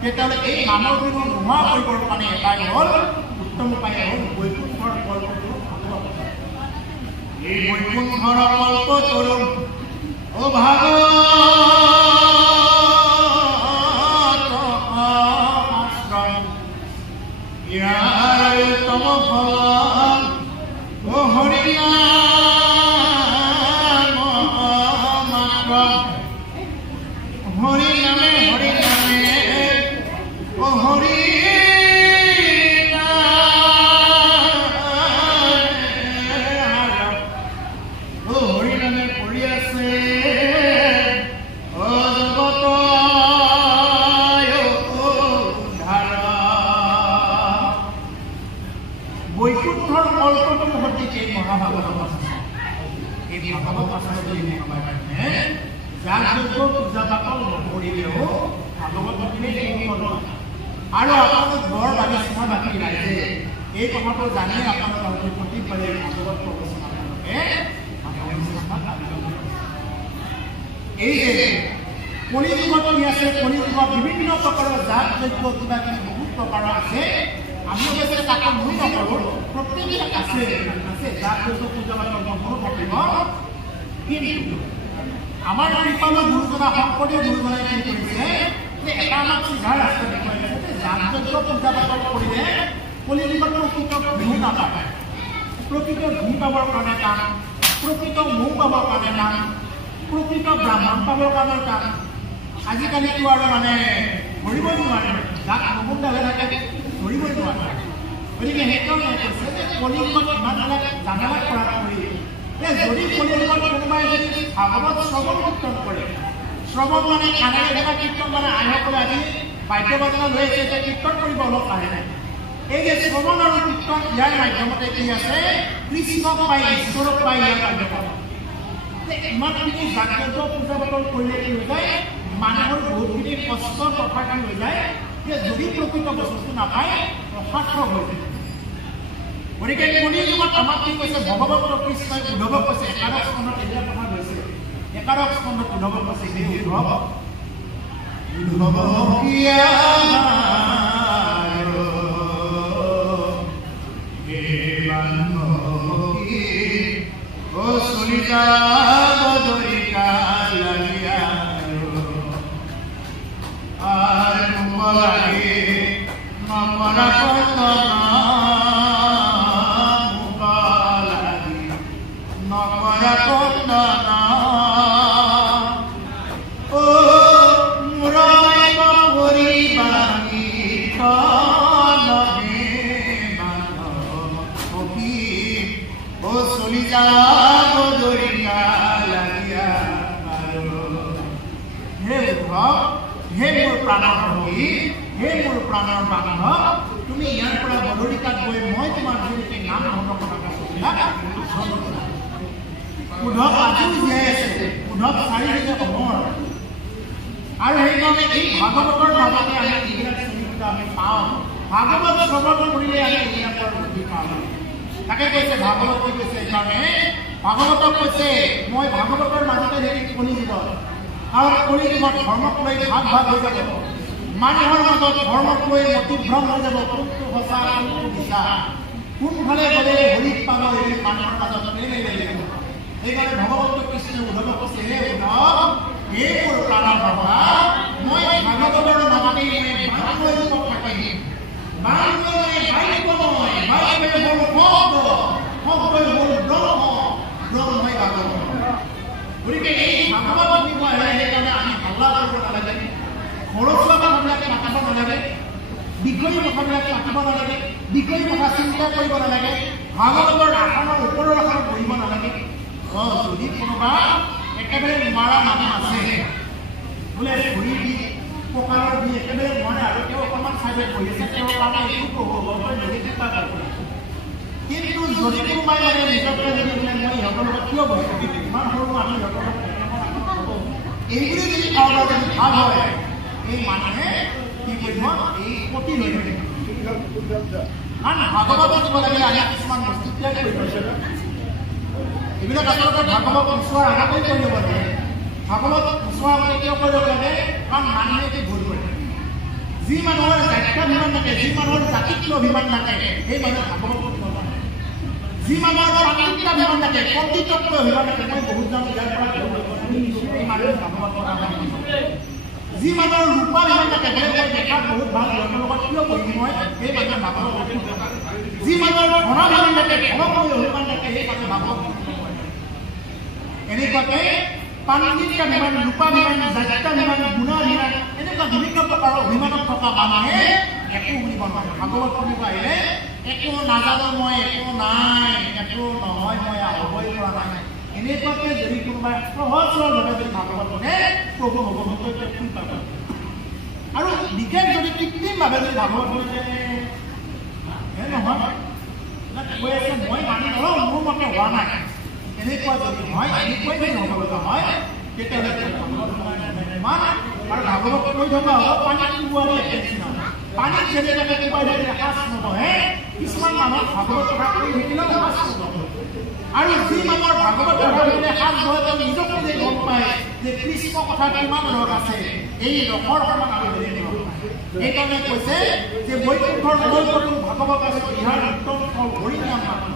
তেতিয়াহ'লে এই মামৰবোৰ নোহোৱা কৰিবৰ কাৰণে এটাই হ'ল উত্তম উপায় হ'ল বৈকুণ্ঠৰ কল্পটো এই বৈকুণ্ঠৰ কল্পতৰু ও ভাগৱত আশ্ৰম ইয়াৰ তম ফল ও হৰি নাম মাত্ৰ হৰি নামে ও হৰি নামে পৰি আছে বৈকুণ্ঠৰ কল্পটোৰ সৈতে এই মহাভাগৱত আছে এই ভাগৱত আচলতে যাৰ যোগ্য পূজা পাতল নকৰিলেও ভাগৱত পঢ়িলে এই ফল আৰু আপোনালোক বৰ বাগিচা বাকী ৰাইজে এই কথাটো জানি আপোনালোকে প্ৰতিবাৰে ভাগৱত প্ৰবচন আপোনালোকে এই যে কলিযুগত কি আছে কলিযুগত বিভিন্ন প্ৰকাৰৰ জাত যজ্ঞ কিবা কিবি বহুত প্ৰকাৰৰ আছে আমি অৱশ্যে তাকে ভুল নকৰোঁ প্ৰত্যেকবিলাক আছে জাত যজ্ঞ পূজা পাতল সকলো থাকিব কিন্তু আমাৰ কৃপালু গুৰুজনা শংকৰদেৱ গুৰুজনাই কি কৰিছে যে এটা আমাক চিধা ৰাস্তা দেখুৱাইছে যে জাত যজ্ঞ পূজা পাতল কৰিলে কলিযুগত প্ৰকৃত ঘি নাপায় প্ৰকৃত ঘি পাবৰ কাৰণে টান প্ৰকৃত মৌ পাবৰ কাৰণে টান প্ৰকৃত ব্ৰাহ্মণ পাবৰ কাৰণে টান আজিকালিতো আৰু মানে ধৰিবই নোৱাৰে যাক নমুনডালে থাকে ধৰিবই নোৱাৰে গতিকে সেইকাৰণে কৈছে যে কলিযুগত ইমানবিলাক জামেলা কৰা কৰি যদি কলিযুগত কোনোবাই যদি ভাগৱত শ্ৰৱণ কীৰ্তন কৰে শ্ৰৱণ মানে কাণেৰে থকা কীৰ্তন মানে আইসকলে আজি বাদ্য বাজনা লৈ আহিছে যে কীৰ্তন কৰিব অলপ লাহে লাহে এই যে শ্ৰৱণ আৰু কীৰ্তন ইয়াৰ মাধ্যমতে কি আছে কৃষ্ণক পাই ঈশ্বৰক পাই ইয়াৰ মাধ্যমত ইমানখিনি জাগ্ৰত পূজা পাতল কৰিলে কি হৈ যায় মানুহৰ বহুতখিনি কষ্ট কথাখিনি হৈ যায় যে যদি প্ৰকৃত বস্তুটো নাপায় সাৰ্থক হৈ যায় গতিকে কলিযুগত আমাক কি কৈছে ভগৱন্ত কৃষ্ণই উদ্ধৱক কৈছে একাদশ স্কন্ধত এইবিলাক কথা কৈছে একাদশ স্কন্ধত উদ্ধৱক কৈছে হে উদ্ধৱ ও সুনিতা বদৰিকা লাগিয়া আৰ নকৰা কন্দনা মুকালাগি নকৰা কন্দনা ও মুৰাই বাবৰি বাগি খনহে মানৱ সখী ও চলি যাব দৰিয়া লাগিয়া হে উদ্ধৱ হে মোৰ প্ৰাণৰ সখী হে মোৰ প্ৰাণৰ বান্ধৱ তুমি ইয়াৰ পৰা বদৰিকাত গৈ মই তোমাৰ জৰিয়তে নাম ঘটনা উদ্ধৱ আজিও জীয়াই আছে উদ্ধৱ চাৰিদিনে অমৰ আৰু সেইকাৰণে এই ভাগৱতৰ মাজতে আমি যিবিলাক চৰিত্ৰ আমি পাওঁ ভাগৱত শ্ৰৱণ কৰিলে আমি এইবিলাকৰ বুজি পাওঁ তাকে কৈছে ভাগৱত কি কৈছে সেইকাৰণে ভাগৱতক কৈছে মই ভাগৱতৰ মাজতে হেৰি কলি দিব আৰু কলি জীৱত ধৰ্মক লৈ ভাগ ভাগ হৈ যাব মানুহৰ মাজত ধৰ্মক লৈ মতিভ্ৰম হৈ যাব কোনটো সঁচা কোনটো মিছা কোনফালে গ'লে হৰিক পাব এই মানুহৰ মাজত সেইকাৰণে ভগৱন্ত কৃষ্ণই উদ্ধৱক কৈছে হে উদ্ধৱ হে মোৰ প্ৰাণৰ বাবা মই ভাগৱতৰ মাজতে বাংলৈ ৰূপত থাকিম বাংলৈ বাইক মই বাইকে হ'ল শব্দই হ'ল ব্ৰহ্মই ভাগৱত গতিকে এই ভাগৱত বুলি কোৱা হয় সেইকাৰণে আমি হাল্লা কৰিব নালাগে ঘৰচোৱা কথাবিলাক পাতিব নালাগে বিষয়ী কথাবিলাক পাতিব নালাগে বিষয়ী কথা চিন্তা কৰিব নালাগে ভাগৱতৰ আসনৰ ওপৰৰ আসনত বহিব নালাগে যদি কোনোবা একেবাৰে নোৱাৰা মানুহ আছে বোলে ভৰি দি কঁকালৰ দি একেবাৰে নোৱাৰে আৰু তেওঁ অকণমান চাইডত বহি আছে তেওঁৰ কাৰণে এইটো কিন্তু যদি কোনোবাই মানে নিজকে যদি বোলে মই সিহঁতৰ লগত কিয় বহিব ইমান সৰু আমি সিহঁতৰ লগত এইবুলি যদি কাৰোবাৰ যদি ভাৱ হয় এই মানুহে কি কৰিব এই প্ৰতি হৈ থাকে কাৰণ ভাগৱত দিব লাগিলে আমি কিছুমান বস্তু ত্যাগ কৰিব লাগে এইবিলাক আচলতে ভাগৱত নোচোৱাৰ আগতেই কৰিব লাগে ভাগৱত নোচোৱাৰ আগতে কিয় কৰিব লাগে কাৰণ মানুহে কি ভুল কৰে যি মানুহৰ জাত্যাভিমান থাকে যি মানুহৰ জাতিত্ব অভিমান থাকে সেই মানুহে ভাগৱত দিব পাৰে যি মানুহৰ পাণ্ডিত্যাভিমান থাকে পণ্ডিতত্ব অভিমান থাকে মই বহুত যাম ইয়াৰ পৰা এই মানুহে ভাগৱত পঢ়া যি মানুহৰ ৰূপাভিমান থাকে মই দেখাত বহুত ভাল সিহঁতৰ লগত কিয় কৰিম মই সেই মানুহে ভাগৱত যি মানুহৰ ধনাভিমান থাকে ধনকলৈ অভিমান থাকে সেই মানুহে ভাগৱত এনেকুৱাকে পাণ্ডিত্যাভিমান ৰূপাভিমান জাত্যাভিমান গুণাভিমান এনেকুৱা বিভিন্ন প্ৰকাৰৰ অভিমানত থকা মানুহে একো শুনিব নোৱাৰে ভাগৱত শুনিব আহিলে একো নাজানো মই একো নাই একো নহয় মই হ'বই পৰা নাই এনেকুৱাকে যদি কোনোবাই সহজ সৰলভাৱে যদি ভাগৱত শুনে প্ৰভু ভগৱন্তই ফুল পাব আৰু বিশেষ যদি কৃত্ৰিমভাৱে যদি ভাগৱত শুনে নহয় কৈ আছে মই মানি নলওঁ মোৰ মতে হোৱা নাই এনেকুৱা যদি হয় এনেকুৱাই যদি হ'ব লগা হয় তেতিয়াহ'লে ইমান আৰু ভাগৱত কৈ থকা হ'ব পানীত কোবাই নিচিনা পানীত যেনেকৈ কোবাই থাকিলে সাঁচ নবহে কিছুমান মানুহৰ ভাগৱত কথা কৈ থাকিলেও সাঁচ নবহে আৰু যি মানুহৰ ভাগৱত কথা কৰিলে সাঁচ বহে তেওঁ নিজকে যে গম পায় যে কৃষ্ণ কথা কিমান ৰস আছে এই ৰসৰ সমান আৰু বেলেগ ৰস নাই সেইকাৰণে কৈছে যে বৈকুণ্ঠৰ নৈকটো ভাগৱত আছে ইয়াৰ উত্তম ফল হৰিনাম মাত্ৰ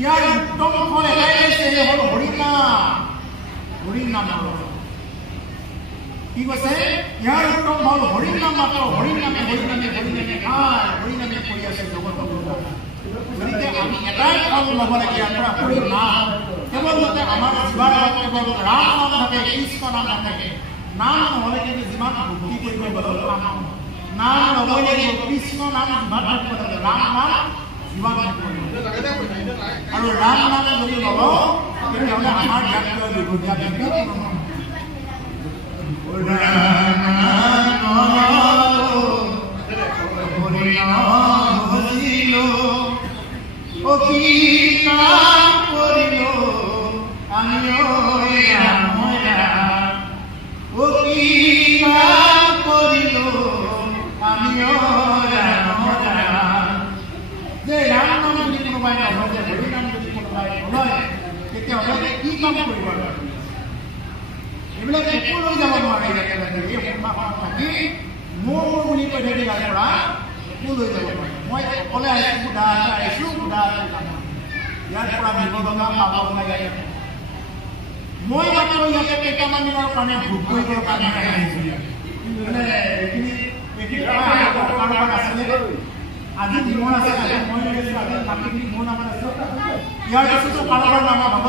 ইয়াৰ উত্তম ফল এটাই কৈছে হ'ল হৰিনাম কি কৈছে ইয়াৰ উত্তম ফল হৰিনাম মাত্ৰ হৰিনামে কৰি আছে জগতৰ গতিকে আমি এটাই ফল ল'ব লাগে ইয়াৰ পৰা হৰিনাম কেৱল যাতে আমাৰ জিভাৰ কেৱল ৰাম নাম থাকে কৃষ্ণ নাম নাথাকে নাম নহ'লে কিন্তু যিমান ভক্তি কৰিব পাৰোঁ নাম ল'বই লাগিব কৃষ্ণ নাম জিভাত থাকিব লাগে ৰাম নাম জিভাত থাকিব আৰু ৰাম নাম যদি নলওঁ তেতিয়াহ'লে আমাৰ জাতীয় দীঘলীয়া যে ৰাম নাম যদি কোনোবাই নলয় যে হৰি নাম যদি কোনোবাই নলয় তেতিয়াহ'লে কি কাম কৰিব এইবিলাক একো লৈ যাব নোৱাৰে এই সন্মাখনত থাকি মোৰ বুলি কৈ থাকি ইয়াৰ পৰা একো লৈ যাব নোৱাৰে মই অকলে আহিছোঁ সুধা আহিছোঁ ইয়াৰ পৰা নিব লগা পাব লাগে মই মাত্ৰ ইয়াতে কেইটামান দিনৰ কাৰণে ভোগ কৰিবৰ কাৰণে আহিছোঁ কাৰোবাৰ আছিলে আজি মোৰ আছে আজি মই লৈছোঁ আজি মাটিখিনি মোৰ নামত আছে ইয়াৰ পিছতো কাৰোবাৰ নামত হ'ব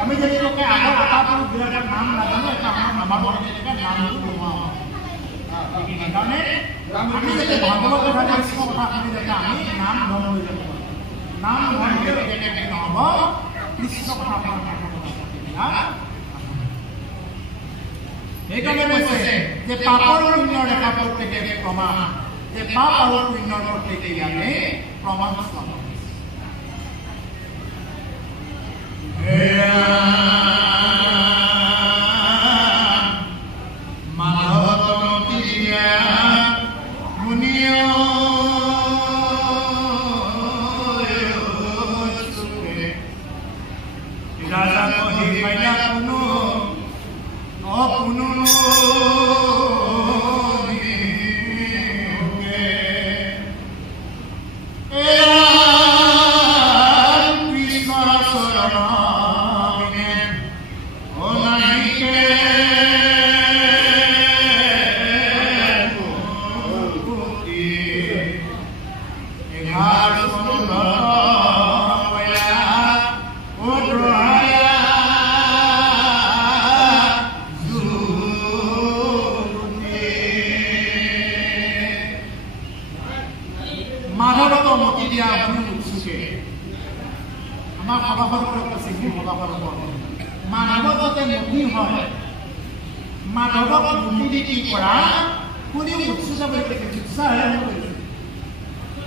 আমি যেনেকৈ আগৰ আটাটোৰ বিলাকৰ নাম নাজানো এটা আমাৰ তেনেকৈ নামটো নোহোৱা সেইকাৰণে আমি যাতে ভাগৱত কথা কৃষ্ণ কথা শুনি যাতে আমি নাম ধন হৈ যাব নাম ধন তেনেকৈ নহ'ব কৃষ্ণ কথা সেইকাৰণে কৈছে যে পাপৰ পুণ্যৰ দেখা প্ৰত্যেকে প্ৰমাণ যে পাপ আৰু পুণ্যৰ প্ৰত্যেকে ইয়াতে প্ৰমাণ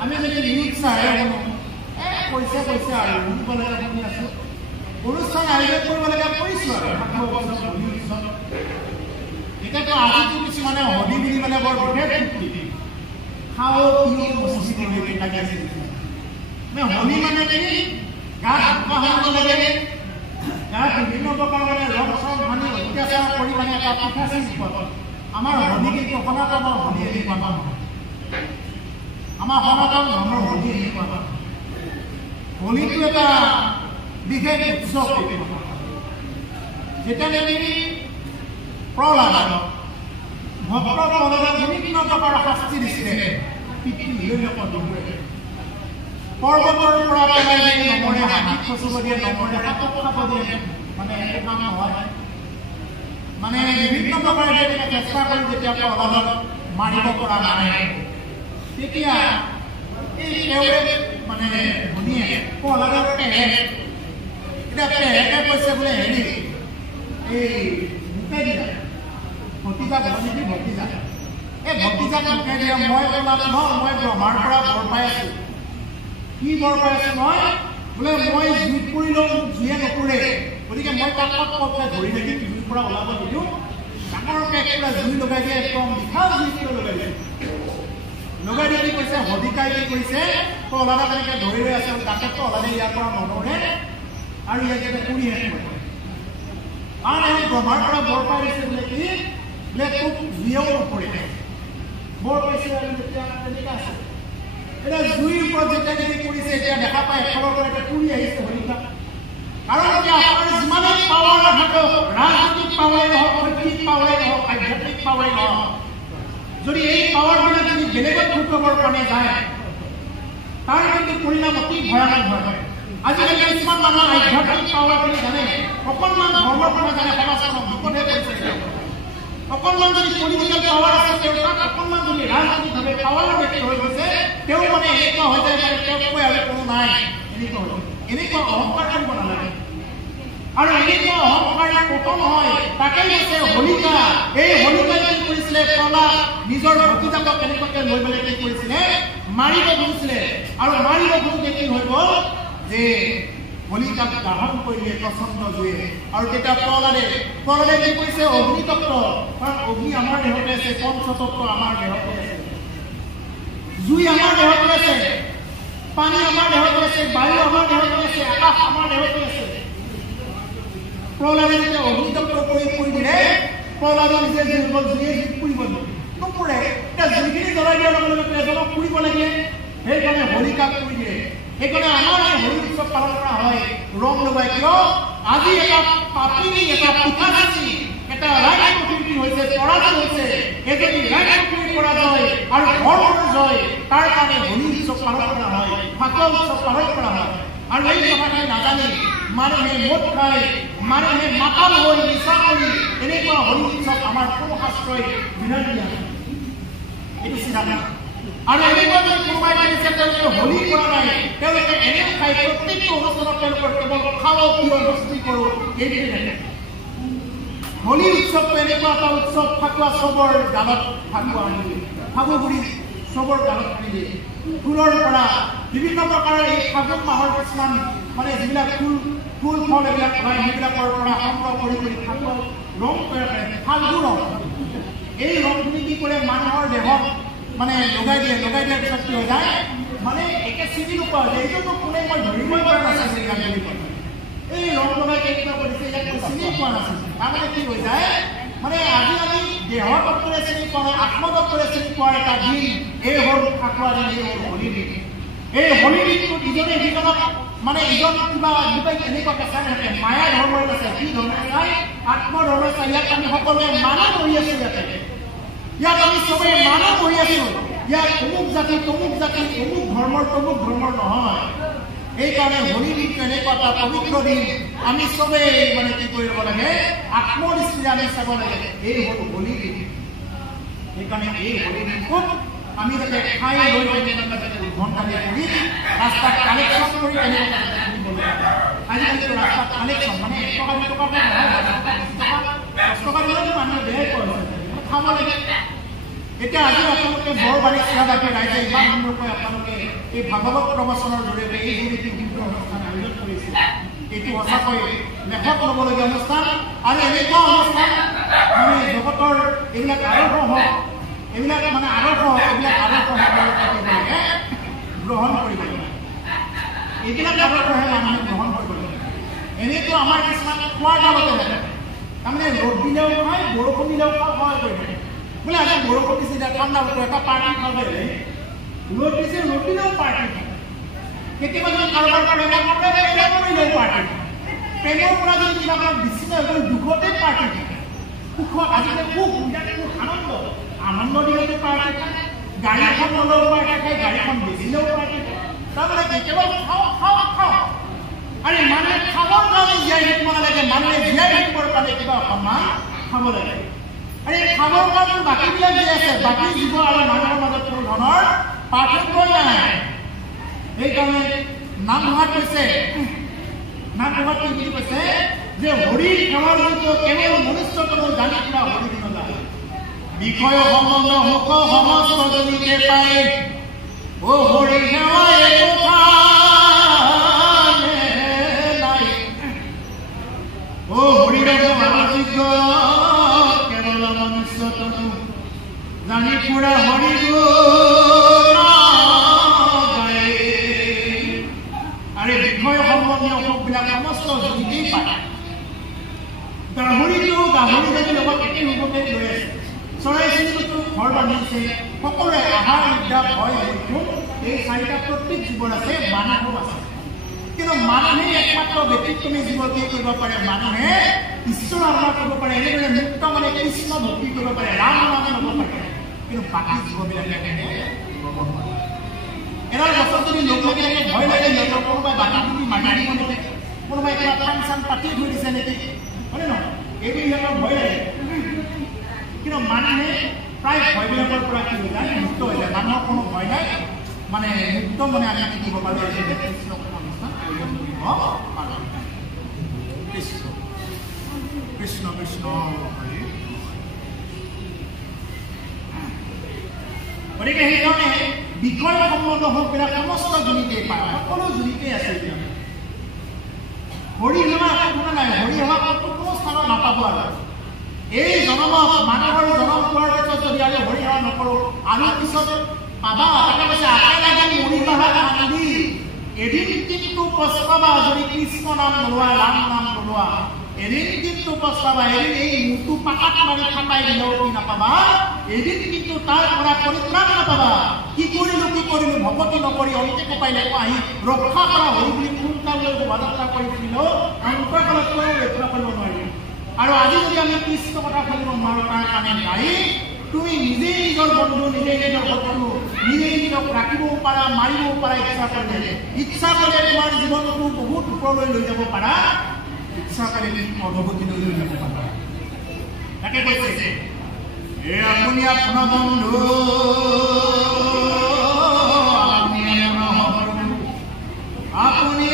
আমি যদি উৎসাহে পইচা পইচা আৰু শুনি আছো অনুষ্ঠান আয়োজন কৰিব লাগে কৈছো আৰু এতিয়াতো আজিতো কিছুমানে হলি বুলি মানে বৰ বিশেষ ফূৰ্তি খাও পিও মস্তি কৰি লাগি আছে হলি মানে কি গাত হ'ব লাগে গাত বিভিন্ন প্ৰকাৰ মানে ৰং চং মানে অত্যাচাৰ কৰি মানে এটা পিঠা চিষ্টেম আমাৰ হলি কিন্তু সনাতনৰ হলি এনেকুৱা নহয় আমাৰ সনাতন ধৰ্মৰ হলি এনেকুৱা নহয় হলিটো এটা বিশেষ উৎসৱ যেতিয়া নেকি প্ৰহ্লাদ ভক্ত প্ৰহ্লাদক বিভিন্ন প্ৰকাৰৰ শাস্তি দিছিলে পৰ্বতৰ পৰা পেলাই নমৰে হাতীক খচিব দিয়ে নমৰে হাতক খাব দিয়ে মানে একো কাম নহয় মানে বিভিন্ন প্ৰকাৰে চেষ্টা কৰি যেতিয়া প্ৰহ্লাদক মাৰিব পৰা নাই তেতিয়া এই তেওঁৰে মানে শুনিয়ে প্ৰহ্লাদৰ এতিয়া পেহেকে কৈছে বোলে হেৰি এই মুখে দিয়া ভতিজা ভতিজী ভতিজা এই ভতিজাক মুখে দিয়া মই ক'লাম ন মই ব্ৰহ্মাৰ পৰা বৰ পাই আছো কি বৰ পাই আছো মই বোলে মই জুইত পৰি লওঁ জুয়ে নপৰে গতিকে মই তাক ধৰি থাকি জুইৰ পৰা ওলাব নিদিওঁ ডাঙৰকৈ পুৰা জুই লগাই দিয়ে একদম বিশাল জুইটো লগাই দিয়ে লগাই দিয়ে কৈছে হদিকাই কি কৰিছে প্ৰহ্লাদে তেনেকৈ ধৰি লৈ আছে তাকে প্ৰহ্লাদে ইয়াৰ পৰা নলৰে আৰু ইয়াত যাতে পুৰি শেষ কৰে কাৰণ এই ব্ৰহ্মাৰ পৰা বৰ পাই দিছে বোলে কি বোলে তোক জুয়েও নপৰে বৰ পাইছে আৰু তেতিয়া তেনেকৈ আছে এতিয়া জুইৰ ওপৰত যেতিয়া নেকি কৰিছে এতিয়া দেখা পায় এফালৰ পৰা এতিয়া পুৰি আহিছে হলিকা কাৰণ এতিয়া আপোনাৰ যিমানেই পাৱাৰ নাথাকক ৰাজনৈতিক পাৱাৰে নহওক শৈক্ষিক পাৱাৰে নহওক আধ্যাত্মিক পাৱাৰে নহওক যদি এই পাৱাৰবিলাক যদি বেলেগত ভূতবৰ কাৰণে যায় তাৰ কিন্তু পৰিণাম অতি ভয়ানক হয় আজিকালি কিছুমান মানুহৰ আধ্যাত্মিক পাৱাৰ বুলি জানে অকণমান ধৰ্মৰ পৰা জানে সমাজখনক বিপদে কৰিছে অকণমান যদি পলিটিকেল পাৱাৰ আছে তেওঁ তাক অকণমান যদি ৰাজনৈতিকভাৱে পাৱাৰৰ ব্যক্তি হৈ গৈছে তেওঁ মানে এনেকুৱা হৈ যায় মানে তেওঁক কৈ আৰু কোনো নাই এনেকুৱা অহংকাৰ কৰিব নালাগে আৰু এনেকুৱা অহংকাৰ পতন হয় তাকেই কৈছে হলিকা এই হলিকাই কি কৰিছিলে প্ৰহ্লাদ নিজৰ ভতিজাকক কেনেকুৱাকৈ লৈ পেলাই কি কৰিছিলে মাৰিব খুজিছিলে আৰু মাৰিব খুজোতে কি হৈ গ'ল যে হলিকাক দাহন কৰিলে প্ৰচণ্ড জুয়ে আৰু তেতিয়া প্ৰহ্লাদে কি কৰিছে অগ্নিতত্ত্ব কাৰণ অগ্নি আমাৰ দেহতে আছে পঞ্চতত্ত্ব আমাৰ দেহতে আছে জুই আমাৰ দেহতে আছে পানী আমাৰ দেহতে আছে বায়ু আমাৰ দেহতে আছে আকাশ আমাৰ দেহতে আছে প্ৰহ্লাদে যেতিয়া অগ্নিতত্ত্ব প্ৰয়োগ কৰি দিলে প্ৰহ্লাদৰ নিজে জুয়ে পুৰিব নপৰে এতিয়া জুইখিনি জ্বলাই দিয়াৰ লগে লগে এজনক পুৰিব লাগে সেইকাৰণে হলিকাক পুৰি দিয়ে সেইকাৰণে আমাৰ এই হলি উৎসৱ পালন কৰা হয় ৰং লগাই কিয় আজি এটা পাপিনী এটা পিঠাচি এটা ৰাইট প্ৰকৃতি হৈছে পৰাজয় হৈছে এই যদি ৰাইট প্ৰকৃতি পৰাজয় আৰু ধৰ্মৰ হয় তাৰ কাৰণে হোলী উৎসৱ পালন কৰা হয়, ফাকুৱা উৎসৱ পালন কৰা হয়। আৰু এই কথাখিনি নাজানি মানুহে মদ খাই, মানুহে মাতাল হৈ নিচা কৰি এনেকুৱা হোলী উৎসৱ আমাৰ কোনো শাস্ত্ৰই বিধান দিয়া নাই। এইটো চিধা নাই। আৰু এনেকুৱা যদি কোনোবাই কৰিছে তেওঁলোকে হোলী কৰা নাই, তেওঁলোকে এনে খাই প্ৰত্যেকটো অনুষ্ঠানত তেওঁলোকৰ কেৱল খাওঁ প্ৰিয় বস্তু কৰোঁ এইটোৱে থাকে। হোলী উৎসৱটো এনেকুৱা এটা উৎসৱ, ফাকুৱা চবৰ গালত ফাকুৱা আনিলে, ফাগুগুৰি চবৰ গালত আনিলে, ফুলৰ পৰা বিভিন্ন প্ৰকাৰৰ এই ফাগুন মাহৰ কিছুমান মানে যিবিলাক ফুল ফল এইবিলাক হয় সেইবিলাকৰ পৰা সংগ্ৰহ কৰি ফাকুৱা ৰং তৈয়াৰ কৰে, ফাল্গু ৰং। এই ৰংখিনি কি কৰে মানুহৰ দেহত মানে লগাই দিয়াৰ পিছত কি হৈ যায় মানে একে চিনি নোপোৱা যে এইটোতো কোনে মই ধৰিবই পৰা নাছিল ইয়াত বুলি কয়। এই ৰং লগাই কেনেকুৱা কৰিছে ইয়াক মই চিনি পোৱা নাছিল। তাৰমানে কি হৈ যায় মানে আজি আমি দেহৰ তত্ত্বৰে চিনি পোৱা, আত্মতত্ত্বৰে চিনি পোৱাৰ এটা দিন এই হ'ল ফাকুৱা দিন, এই হ'ল হোলী দিন। এই হোলী দিনটোত ইজনে সিজনক মানে ইজন কিবা এনেকুৱাকে চাই থাকে, মায়া ধৰ্মৰ আছে, কি ধৰ্ম চাই আত্মধৰ্ম চাই। ইয়াত আমি সকলোৱে মানুহ বহি আছো, ইয়াত আমি চবেই মানুহ বহি আছো। ইয়াত অমুক জাতি তমুক জাতি, অমুক ধৰ্মৰ তমুক ধৰ্মৰ নহয়। এইকাৰণে হোলী দিনটো এনেকুৱা এটা পবিত্ৰ দিন, আমি চবেই মানে কি কৰিব লাগে আত্মদৃষ্টিৰে আমি চাব লাগে। এই হ'ল হোলী দিন। সেইকাৰণে এই হোলী দিনটোত আমি যাতে খাই লৈ ঘণ্টালি কৰি ৰাস্তাত কালেকশ্যন কৰি আজিকালিতো ৰাস্তাত কালেকশ্যন মানে 1 টকা 2 টকা নহয়, 10 টকা দিলেও মানুহে বেয়া কৰিছে, খাব লাগে। এতিয়া আজি আপোনালোকে বৰবাৰী চিৰাবাকে ৰাইজে ইমান সুন্দৰকৈ আপোনালোকে এই ভাগৱত প্ৰবচনৰ জৰিয়তে এই যিটো অনুষ্ঠান আয়োজন কৰিছে, এইটো সঁচাকৈ লেখত ল'বলগীয়া অনুষ্ঠান। আৰু এনেকুৱা অনুষ্ঠান মানে জগতৰ এইবিলাক আদৰ্শ হওক, এইবিলাক মানে আদৰ্শ হওক, এইবিলাক আদৰ্শ গ্ৰহণ কৰিব লাগে। এইবিলাক আদৰ্শহে মানুহে গ্ৰহণ কৰিব লাগে। এনেইতো আমাৰ কিছুমান খোৱাৰ কামতে থাকে, তাৰমানে ৰ'দ দিলেও খায়, বৰষুণ দিলেও সহায় কৰি থাকে। বোলে আজি বৰষুণ দিছে, এতিয়া ঠাণ্ডা বতৰ এটা পাৰ্টি খাব লাগে, ৰ'দ দিছে ৰ'দ দিলেও পাৰ্টি খায়। কেতিয়াবা যদি কাৰোবাৰ প্ৰেমৰ কৰিলেও পাৰ্টি খায়। প্ৰেমৰ পৰা যদি কিবা এটা বিচ্ছিন্ন হৈ গ'ল দুখতে পাৰ্টি খায়। সুখত আজিকালি সুখ আনন্দ দিলেও পাৰ্টি খায়, গাড়ী এখন ল'লেও পাৰ্টি খায়, গাড়ীখন বেচিলেও পাৰ্টি খায়। তাৰমানে কেৱল খাওঁ। আৰু মানুহে খাবৰ কাৰণে জীয়াই থাকিব নালাগে, মানুহে জীয়াই থাকিবৰ কাৰণে কিবা অকণমান খাব লাগে। আৰু এই খাবৰ কাৰণে বাকীবিলাক যি আছে, বাকী জীৱ আৰু মানুহৰ মাজত কোনো ধৰণৰ পাৰ্থক্যই নাই। সেইকাৰণে নামঘৰত কৈছে যে হৰি সেৱাৰ যোগ্য কেৱল মনুষ্য কোনো জানি পুৰা হৰি দিন যায়। বিষয় সম্বন্ধ মুখ সমস্ত জনিতে পায়, ও হৰি সেৱা একোটা নাই। ও হৰিৰ সেৱাৰ যোগ্য কেৱল মনুষ্য তনু জানি পুৰা হৰি আৰু বিষয় সম্বন্ধীয় অসুখবিলাক সমস্ত জনিতেই পায়। গাহৰিটো গাহৰি লগত একে ৰূপতে লৈ আছে, চৰাই চিৰিকটো ঘৰ বান্ধিছে, সকলোৱে আহাৰ নিদ্ৰা ভয় মৃত্যু এই 4টা প্ৰত্যেক জীৱৰ আছে, মানুহো আছে। কিন্তু মানুহে একমাত্ৰ ব্যতিক্ৰমী জীৱ কি কৰিব পাৰে, মানুহে ঈশ্বৰ আৰাধনা কৰিব পাৰে, এনেদৰে মুক্ত মানে কৃষ্ণ ভক্তি কৰিব পাৰে, ৰাম নাম ল'ব পাৰে। কিন্তু বাকী জীৱবিলাকে ল'ব পাৰে। এডাল গছত যদি লোক লাগি থাকে ভয় লাগে, সিহঁতৰ কোনোবাই বাটি ফুটি মাটি দিব নেকি, কোনোবাই কিবা ফাংচন পাতি থৈ দিছে নেকি, হয়নে নহয়? এইবোৰ সিহঁতৰ ভয় লাগে। কিন্তু মানুহে প্ৰায় ভয়বিলাকৰ পৰা কি হৈ যায়, মুক্ত হৈ যায়। মানুহৰ কোনো ভয় নাই, মানে মুক্ত মানে আমি কি দিব পাৰোঁ, কৃষ্ণ অনুষ্ঠান আয়োজন কৰিব পাৰোঁ। কৃষ্ণ কৃষ্ণ গতিকে সেইকাৰণে বিষয় সম্বন্ধ হওকবিলাক সমস্ত জনিতেই পায়, সকলো জনিতেই আছে। এতিয়া হৰি সেৱা একো নাই, হৰি সেৱা কোনো স্থানত নাপাব। আৰু এই জনমত মানুহৰ জনম পোৱাৰ পিছত যদি আমি হৰি সেৱা নকৰোঁ আৰু পিছত পাবা, তাকে কৈছে আশা লাগি মৰি বাহা কান্দি এদিন কিন্তু পস্তাবা, যদি কৃষ্ণ নাম নোলোৱা, ৰাম নাম নোলোৱা, এদিন কিন্তু পস্তাবা। এদিন এই মূৰটো পাকাত মাৰি খাটাই দিলেও কি নাপাবা, এদিন কিন্তু তাৰ পৰা পৰিত্ৰাণ নাপাবা। কি কৰিলো ভকতি নকৰি অন্তে কপাইলে আহি ৰক্ষা কৰা হৰি বুলি সোনকালে শোভাযাত্ৰা কৰি ফুৰিলেও অন্তৰফলতকৈও ৰক্ষা কৰিব নোৱাৰিম। আৰু আজি যদি আমি কৃষ্ণ কথা শুনিব নোৱাৰোঁ, তাৰ কাৰণে দায়ী তুমি নিজেই নিজৰ বন্ধু, নিজেই নিজৰ শত্ৰু, নিজেই পাৰা মাৰিব পাৰা ইচ্ছা কৰিলে তোমাৰ জীৱনটো বহুত ওপৰলৈ লৈ যাব পাৰা ইচ্ছা কৰিলে অধগতিলৈ লৈ যাব পাৰা তাকে কৈছে এ আপুনি আপোনাৰ বন্ধু আপুনি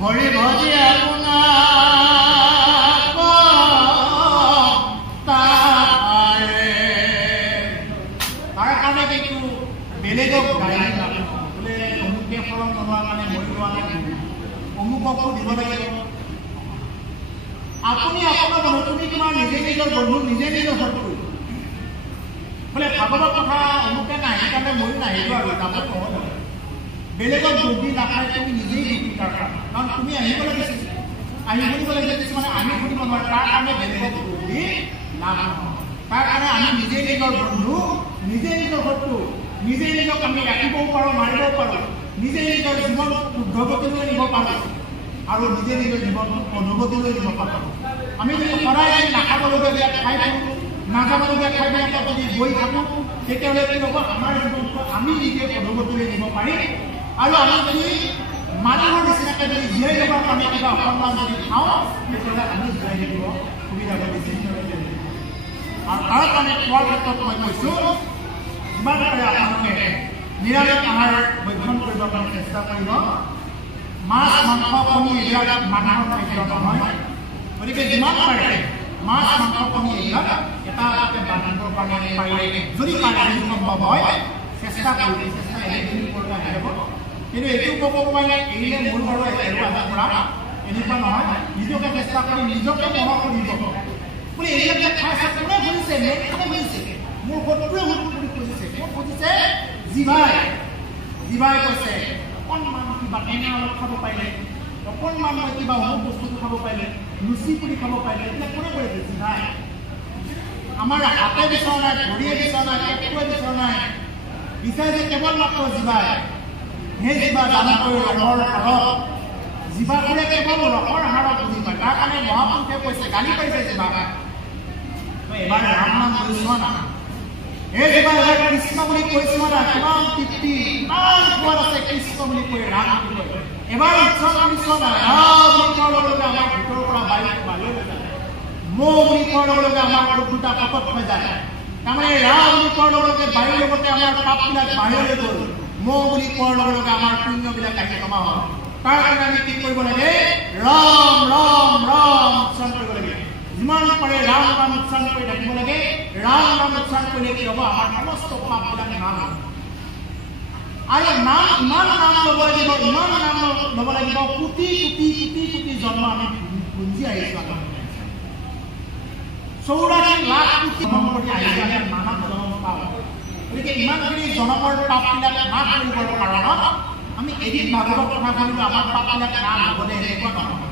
হৰি ভজি তাৰ কাৰণে কিন্তু বেলেগক গাড়ী বোলে অমুকে ফলন বনোৱাৰ কাৰণে মৰি লোৱা নাই অমুককো দিব লাগিব আপুনি আপোনাৰ বন্ধু তুমি তোমাৰ নিজে নিজৰ বন্ধু নিজে নিজৰ শত্ৰু বোলে ভাগৱত কথা অমুকে নাহি কাৰণে মৰি নাহিলো আৰু যাব নহ'ব বেলেগক দুখি নাখায় তুমি নিজেই দুখি তাৰ কাৰণ তুমি আহিব লাগিছিল আহিব লাগিছিল মানে আমি শুনিব নোৱাৰো তাৰ কাৰণে বেলেগক দুখি লাভ নহয় তাৰ কাৰণে আমি নিজে নিজৰ বন্ধু নিজে নিজৰ শত্ৰু নিজে নিজক আমি ৰাখিবও পাৰোঁ মাৰিবও পাৰোঁ নিজে নিজৰ জীৱন উদ্ধগতিলৈ নিব পাৰোঁ আৰু নিজে নিজৰ জীৱন অনুগতিলৈ নিব পাৰোঁ আমি যদি সদায় যদি নাখাবলগীয়া খাই থাকোঁ নাযাবলগীয়া ঠাইবিলাকত যদি গৈ থাকোঁ তেতিয়াহ'লে কি হ'ব আমাৰ জীৱনটো আমি নিজে অনুগতিলৈ নিব পাৰিম আৰু আমি যদি মানুহৰ নিচিনাকৈ যদি জীয়াই ল'বৰ কাৰণে কিবা অসন্মান যদি খাওঁ তেতিয়াহ'লে আমি জীয়াই থাকিব সুবিধা পাইছে আৰু তাৰ কাৰণে খোৱাৰ ক্ষেত্ৰত মই কৈছোঁ যিমান পাৰে আপোনালোকে নিৰামিষ আহাৰ ভক্ষণ কৰিবৰ কাৰণে চেষ্টা কৰিব মাছ মাংস কণী এইবিলাক মানুহৰ খাদ্য নহয় গতিকে যিমান পাৰে মাছ মাংস কণী এইবিলাক এটা এটাকে বান্ধিবৰ কাৰণে পাৰিলে যদি পাৰে যদি সম্ভৱ হয় চেষ্টা কৰিব চেষ্টা এদিন কৰিব আহিব কিন্তু এইটো ক'ব পাৰিলে এৰিলে মোৰ বাৰু এৰুৱা পৰা এনেকুৱা নহয় নিজকে চেষ্টা কৰি নিজকে মনত কৰিব বোলে এইবিলাক খাই আছে কোনে বুজিছে কোনে বুজিছে মোৰ শত্ৰুৱে বুলি বুজিছে কোন বুজিছে জিভাই কৈছে অকণমান কিবা টেঙা অলপ খাব পাৰিলে অকণমান কিবা অমুক বস্তুটো খাব পাৰিলে লুচি পুৰি খাব পাৰিলে এইবিলাক কোনে কৰিছে জিভাই আমাৰ হাতে বিচৰা নাই ভৰিয়ে বিচৰা নাই পেটুৱে বিচৰা নাই বিচাৰিছে কেৱল মাত্ৰ জিভাই সেই জিভা জানাকৈ ৰসৰ হাৰত জিভাবোৰে কেৱল ৰসৰ হাৰত বুজি পায় তাৰ কাৰণে মহাপুৰুষে কৈছে গালি পাৰিছে জিভা এবাৰ ৰাম নাম কৈছোৱা না এই জিভা এবাৰ কৃষ্ণ বুলি কৈছোৱা না কিমান তৃপ্তি ইমান সোৱাদ আছে কৃষ্ণ বুলি কৈ ৰাম বুলি কয় এবাৰ উৎসৱ কৰিছোৱা না ৰাম বুলি কোৱাৰ লগে লগে আমাৰ ভিতৰৰ পৰা বায়ু বাহিৰলৈ যায় মৌ বুলি কোৱাৰ লগে লগে আমাৰ দুটা পথত হৈ যায় তাৰমানে ৰাম বুলি কোৱাৰ লগে লগে বায়ুৰ লগতে আমাৰ পাপবিলাক বাহিৰলৈ গ'ল মৌ বুলি কোৱাৰ লগে লগে আমাৰ পুণ্যবিলাক আহি জমা হয় তাৰ কাৰণে আমি কি কৰিব লাগে ৰাম ৰাম ৰাম উচ্চাৰণ কৰিব লাগে যিমান পাৰে ৰাম নাম উচ্চাৰণ কৰি ৰাখিব লাগে ৰাম নাম উচ্চাৰণ কৰিলে কি হ'ব আমাৰ সমস্ত পাপবিলাক নাম আৰু নাম ইমান নাম ল'ব লাগিব ইমান নাম ল'ব লাগিব কোটি কোটি কোটি কোটি জন্ম আমি পুঞ্জি আহিছোঁ 84 লাখ কোটি সম্পত্তি আহিছে আমি মানৱ জন্ম পাওঁ গতিকে ইমানখিনি জনমৰ পাপবিলাক নাশ কৰিবৰ কাৰণত আমি এদিন ভাগৱত কথা শুনিলে আমাৰ পাপবিলাক নাশ হ'বনে এনেকুৱা নহয়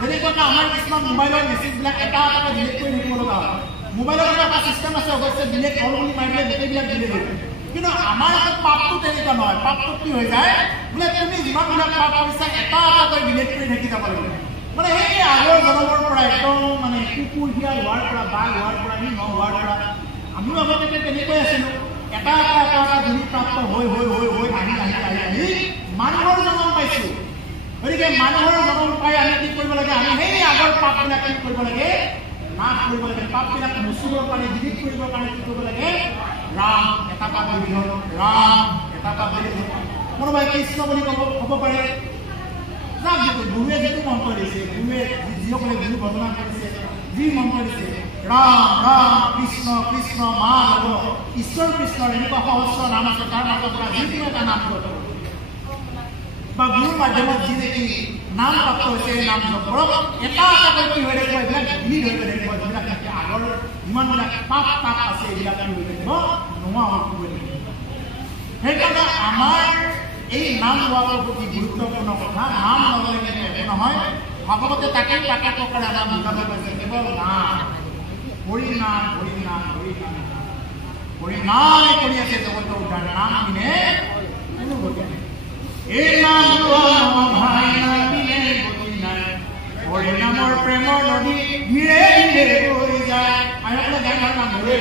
যেনেকুৱা আমাৰ কিছুমান মোবাইলৰ মেছেজবিলাক এটা এটাকৈ ডিলিট কৰি থাকিব লগা হয় মোবাইলৰ এটা চিষ্টেম আছে অৱশ্যে ডিলিট হ'ল বুলি মাৰিলে গোটেইবিলাক ডিলিট হৈ যায় কিন্তু আমাৰ পাপটো তেনেকুৱা নহয় পাপটো কি হৈ যায় বোলে তুমি যিমানবিলাক পাপ কৰিছা এটা এটাকৈ ডিলিট কৰি থাকি যাব লাগিব মানে সেই আগৰ জনমৰ পৰা একদম মানে কুকুৰ শিয়াল হোৱাৰ পৰা বাঘ হোৱাৰ পৰা সিংহ হোৱাৰ পৰা আমিও আগতে তেনেকৈ আছিলোঁ এটা এটা এটা এটা ধূলি প্ৰাপ্ত হৈ হৈ হৈ হৈ আহি আহি আহি আহি মানুহৰ জন্ম পাইছোঁ গতিকে মানুহৰ জন্ম পাই আমি কি কৰিব লাগে আমি সেই আগৰ পাপবিলাক কি কৰিব লাগে নাশ কৰিব লাগে পাপবিলাক মুচিবৰ কাৰণে ডিলিট কৰিবৰ কাৰণে কি কৰিব লাগে ৰাম এটা পাপ বুলি হ'ল ৰাম এটা পাপ বুলি হ'ল কোনোবাই কৃষ্ণ বুলি ক'ব পাৰে যাক যিটো গুৰুৱে যিটো মন্ত্ৰ দিছে গুৰুৱে যিসকলে গুৰু বৰ্ণনা কৰিছে যি মন্ত্ৰ দিছে ৰাম ৰাম কৃষ্ণ কৃষ্ণ মাধৱ ঈশ্বৰ কৃষ্ণৰ এনেকুৱা সহস্ৰ নাম আছে তাৰ মাজৰ পৰা যিকোনো এটা নাম কৰিব বা গুৰুৰ মাধ্যমত যি নেকি নাম প্ৰাপ্ত হৈছে এই নাম জপৰক এটা এটাকৈ কি হৈ থাকিব এইবিলাক ডিলিট হৈ থাকিব যিবিলাক থাকে আগৰ যিমানবিলাক পাপ তাপ আছে এইবিলাক কি হৈ থাকিব নোহোৱা হৈ থাকিব সেইকাৰণে আমাৰ এই নাম লোৱাৰ প্ৰতি গুৰুত্বপূৰ্ণ কথা নাম ল'লে কিন্তু একো নহয় ভাগৱতে তাকে তাকে প্ৰকাৰে আমাৰ বুজাব পাইছে কেৱল নাম হৰি নাম হৰি নাম হৰি নাম হৰি নাম কৰি আছে জগতৰ উদ্ধাৰ নাম কিনে কোনো গতি নাই এই নাম লোৱা ভাই নামিলে গতি নাই হৰি নামৰ প্ৰেমৰ নদী ধীৰে ধীৰে বৈ যায় আৰু গান নাম ধৰে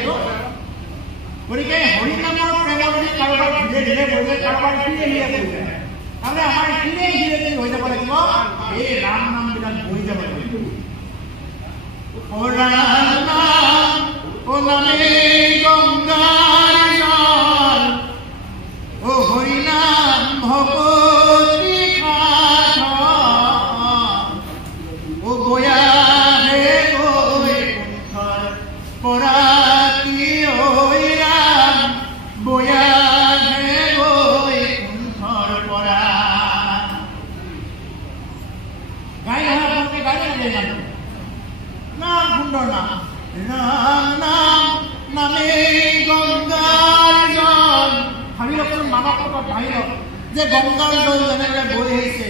গতিকে হৰি নামৰ প্ৰেমৰ নদী কাৰোবাৰ ধীৰে ধীৰে বৈ যায় কাৰোবাৰ ধীৰে ধীৰে বৈ যায় তাৰমানে আমাৰ ধীৰে ধীৰে ধীৰে হৈ যাব লাগিব এই ৰাম নামবিলাক বৈ যাব লাগিব ও ৰাম নাম ও নামে গংগাৰ জল ও হৰি নাম ভগতি পাঠ ও গয়া হে গৈ কুণ্ঠৰ পৰা কি ঐ ৰাম গয়া হে গৈ কুণ্ঠৰ পৰা গাই নহয় গাই নাম সুন্দৰ নাম ৰাম নাম নামে গংগাৰ জল ভাবি লওকচোন মানৱত ভাবি লওক যে গংগাৰ জল যেনেদৰে বৈ আহিছে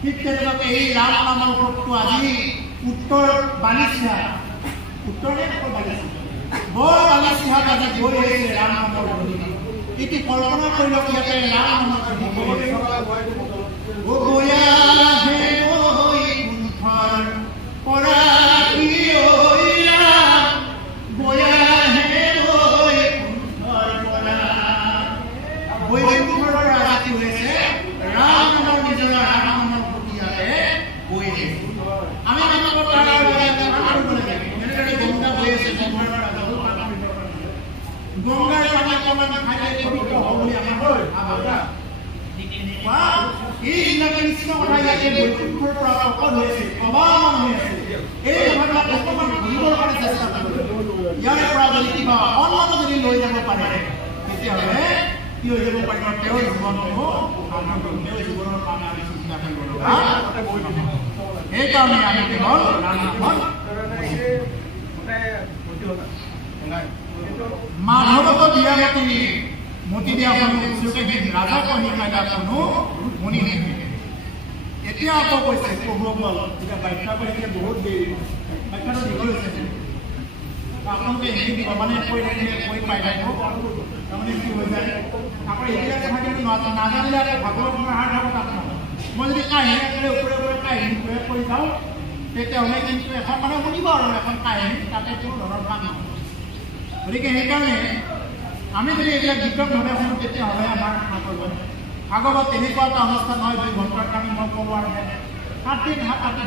ঠিক তেনেকুৱাকে এই ৰাম নামৰ ওপৰতটো আজি উত্তৰ বালিচিহা উত্তৰে বৰ বালিচিহাত আজি বৈ আহিছে ৰাম নামৰ নদী এটি কল্পনা কৰি লওক ইয়াতে ৰাম নামৰ গয়া হে গৈ কুণ্ঠৰ পৰা গংগাৰ পানী অকণমান খাইলে পবিত্ৰ হ'ব বুলি আমাৰ কৃষ্ণ কথা ইয়াতে বৈকুণ্ঠৰ পৰা প্ৰকট হৈছে প্ৰবাহমান হৈ আছে এই কথাবিলাক অকণমান ধৰিবৰ কাৰণে চেষ্টা কৰিব ইয়াৰ পৰা যদি কিবা অকণমান যদি লৈ যাব পাৰে তেতিয়াহ'লে কি হৈ যাব পাৰিব তেওঁৰ জীৱনটো তেওঁৰ জীৱনৰ কাৰণে আমি চিন্তা কৰিব লগা সেইকাৰণে আমি কেৱল ৰাম নামত মাধৱত বিয়ামতি মতি দিয়া ৰাজা কণিকা কোনো শুনি এতিয়া আকৌ কৈছে প্ৰভুসকল এতিয়া ব্যাখ্যা কৰিলে বহুত দেৰি ব্যাখ্যাটো দীঘল হৈছে আপোনালোকে হিন্দী মানে কৈ থাকিলে কৈ পাই থাকিব তাৰমানে কি হৈ যায় আকৌ এতিয়া কথা কিন্তু নাজানিলে আকৌ ভাগৱত হাত হ'ব তাত মই যদি কাহিনী ওপৰে ওপৰে কাহিনী প্ৰয়োগ কৰি যাওঁ তেতিয়াহ'লে কিন্তু এখন মানে শুনিব আৰু এখন কাহিনী তাতে কোনো ধৰণৰ কাম নহয় গতিকে সেইকাৰণে আমি যদি এইবিলাক বিতংভাৱে শুনো তেতিয়াহ'লে আমাৰ ভাগৱত তেনেকুৱা এটা অনুষ্ঠান হয় 2 ঘণ্টাৰ কাৰণে মই ক'লো আৰু 7 দিন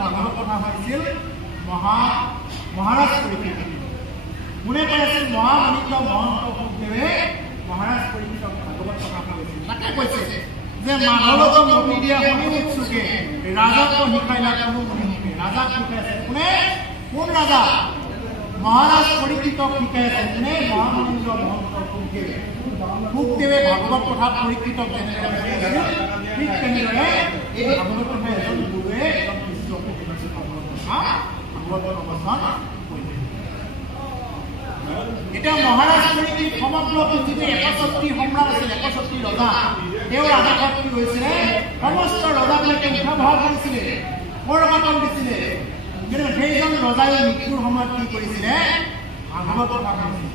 ভাগৱত কথা হৈছিল মহাৰাজ পৰীক্ষিত কোনে কৈ আছিল মহামাণিক্য মহন্ত সুখদেৱে মহাৰাজ পৰীক্ষিতক ভাগৱত কথা কৈছিল তাকে কৈছে যে মাধৱত মতি দিয়া শুনি উৎসুকে ৰাজাক শিকাইলা কোনো শুনি শুনে ৰাজাক শিকাইছে কোনে কোন ৰাজা মহাৰাজ পৰীক্ষিতক শিকাইছে কোনে মহামাণিক্য মহন্ত সুখদেৱে ভাগৱত কথা পৰীক্ষিতক যেনেদৰে কৈছিল ঠিক তেনেদৰে এই ভাগৱত কথা এজন গুৰুৱে একদম ভাগৱতৰ অৱস্থান এতিয়া মহাৰাজ পৰীক্ষিত সমগ্ৰ পৃথিৱীৰ 61 সম্ৰাট আছিল 61 ৰজা তেওঁৰ আদেশত কি হৈছিলে সমস্ত ৰজাবিলাকে উঠা বহা কৰিছিলে কৰবাটন দিছিলে কিন্তু সেইজন ৰজাই মৃত্যুৰ সময়ত কি কৰিছিলে ভাগৱত কথা কৈছিল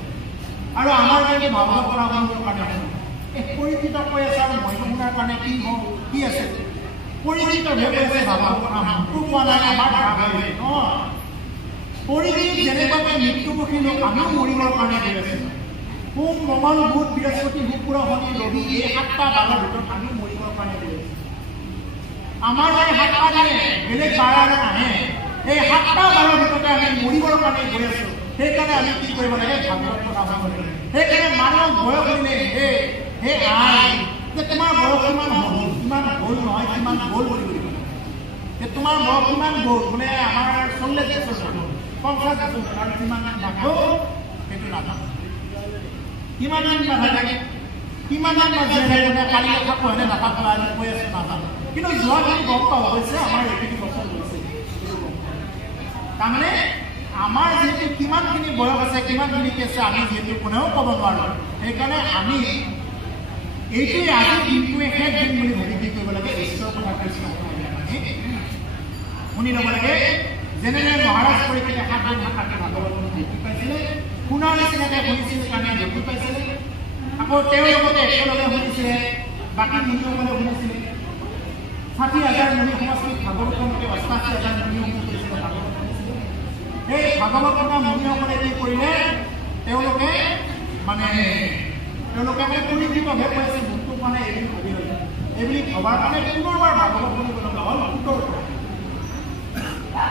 আৰু আমাৰ কাৰণে ভাগৱত কথা শুনিবৰ কাৰণে এই পৰিচিত কৈ আছে আৰু মই শুনাৰ কাৰণে কি আছে পৰিচিত হৈ কৈছে ভাগৱত কথা মৃত্যু পোৱা নাই আমাৰ পৰিচিত যেনেকুৱাকে মৃত্যুমুখী লোক আমিও মৰিবৰ কাৰণে গৈ আছো সোম মঙল বুধ বৃহস্পতি শুক্ৰ শনি ৰবি এই 7টা বাৰৰ ভিতৰত আমি মৰিবৰ কাৰণে গৈ আছো আমাৰ এই 7টা দিনে বেলেগ বাৰ নাহে এই 7টা বাৰৰ ভিতৰতে আমি মৰিবৰ কাৰণে গৈ আছো সেইকাৰণে আমি কি কৰিব লাগে ভাগৱত কথা শুনিব লাগে সেইকাৰণে মানুহক ভয় কৰিলে হে আই যে তোমাৰ বয়স কিমান হ'ল নহয় কিমান গ'ল বুলি যে তোমাৰ বয়স কিমান গ'ল বোলে আমাৰ 40 বছৰ 50 বছৰ আৰু কিমান নাথাকো সেইটো নাথাকো কিমান দিন নাথাকে কিমান দিন নাথাকে কালি কথা কয়নে নাথাকো আজি কৈ আছে নাথাকো কিন্তু যোৱাখিনি গম পাব হৈছে আমাৰ 80 বছৰ হৈছে তাৰমানে আমাৰ যিহেতু কিমানখিনি বয়স আছে কিমানখিনি আছে আমি যিহেতু কোনেও ক'ব নোৱাৰো সেইকাৰণে আমি এইটোৱে আজি দিনটোৱে শেষ দিন বুলি ভাবি কি কৰিব লাগে ঈশ্বৰৰ কথা কৃষ্ণ শুনি ল'ব লাগে যেনেদৰে মহাৰাজ পৰীক্ষিতে 7 দিন ভাগৱত ঢুকি পাইছিলে শুনাৰ নিচিনাকৈ শুনিছিল কাৰণে ঢুকি পাইছিলে আকৌ তেওঁৰ লগতে একেলগে শুনিছিলে বাকী মুনিসকলে শুনিছিলে 60,000 মুনি সমষ্টিত ভাগৱতমতে 88,000 মুনিসমূহ কৰিছিলে ভাগৱত। সেই ভাগৱত পঢ়া মুনিসকলে কি কৰিলে তেওঁলোকে মানে পৰিচিতভাৱে কৈছে মনটো মানে এইবুলি ভাবি ল'লে। এইবুলি ভবাৰ কাৰণে পুনৰবাৰ ভাগৱত পঢ়িব লগা হ'ল উত্তৰ।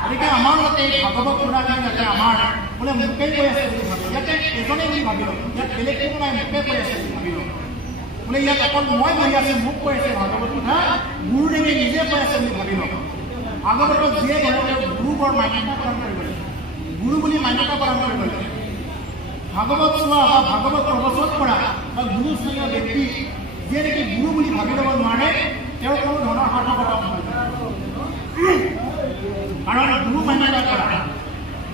গতিকে আমাৰ মতে এই ভাগৱত পঢ়াখিনি যাতে আমাৰ বোলে মোকে কৈ আছে বুলি ভাবি ইয়াতে এজনে বুলি ভাবি লওক, ইয়াত বেলেগ কোনো নাই, মোকে কৈ আছে বুলি ভাবি লওক। বোলে ইয়াত অকল মই বহি আছো, মোক কৈ আছে ভাগৱত কথা, গুৰুদেৱে নিজে কৈ আছে বুলি ভাবি লওক। ভাগৱতক যিয়ে গ'লে তেওঁ গুৰু বৰ মান্যতা প্ৰদান কৰিব লাগে, গুৰু বুলি মান্যতা প্ৰদান কৰিব লাগে। ভাগৱত চোৱা বা ভাগৱত প্ৰবচন কৰা বা গুৰুস্থানীয় ব্যক্তি যিয়ে নেকি গুৰু বুলি ভাবি ল'ব নোৱাৰে তেওঁৰ কোনো ধৰণৰ সাৰ্থকতা নহয়। কাৰণ গুৰু মান্যতা কৰা,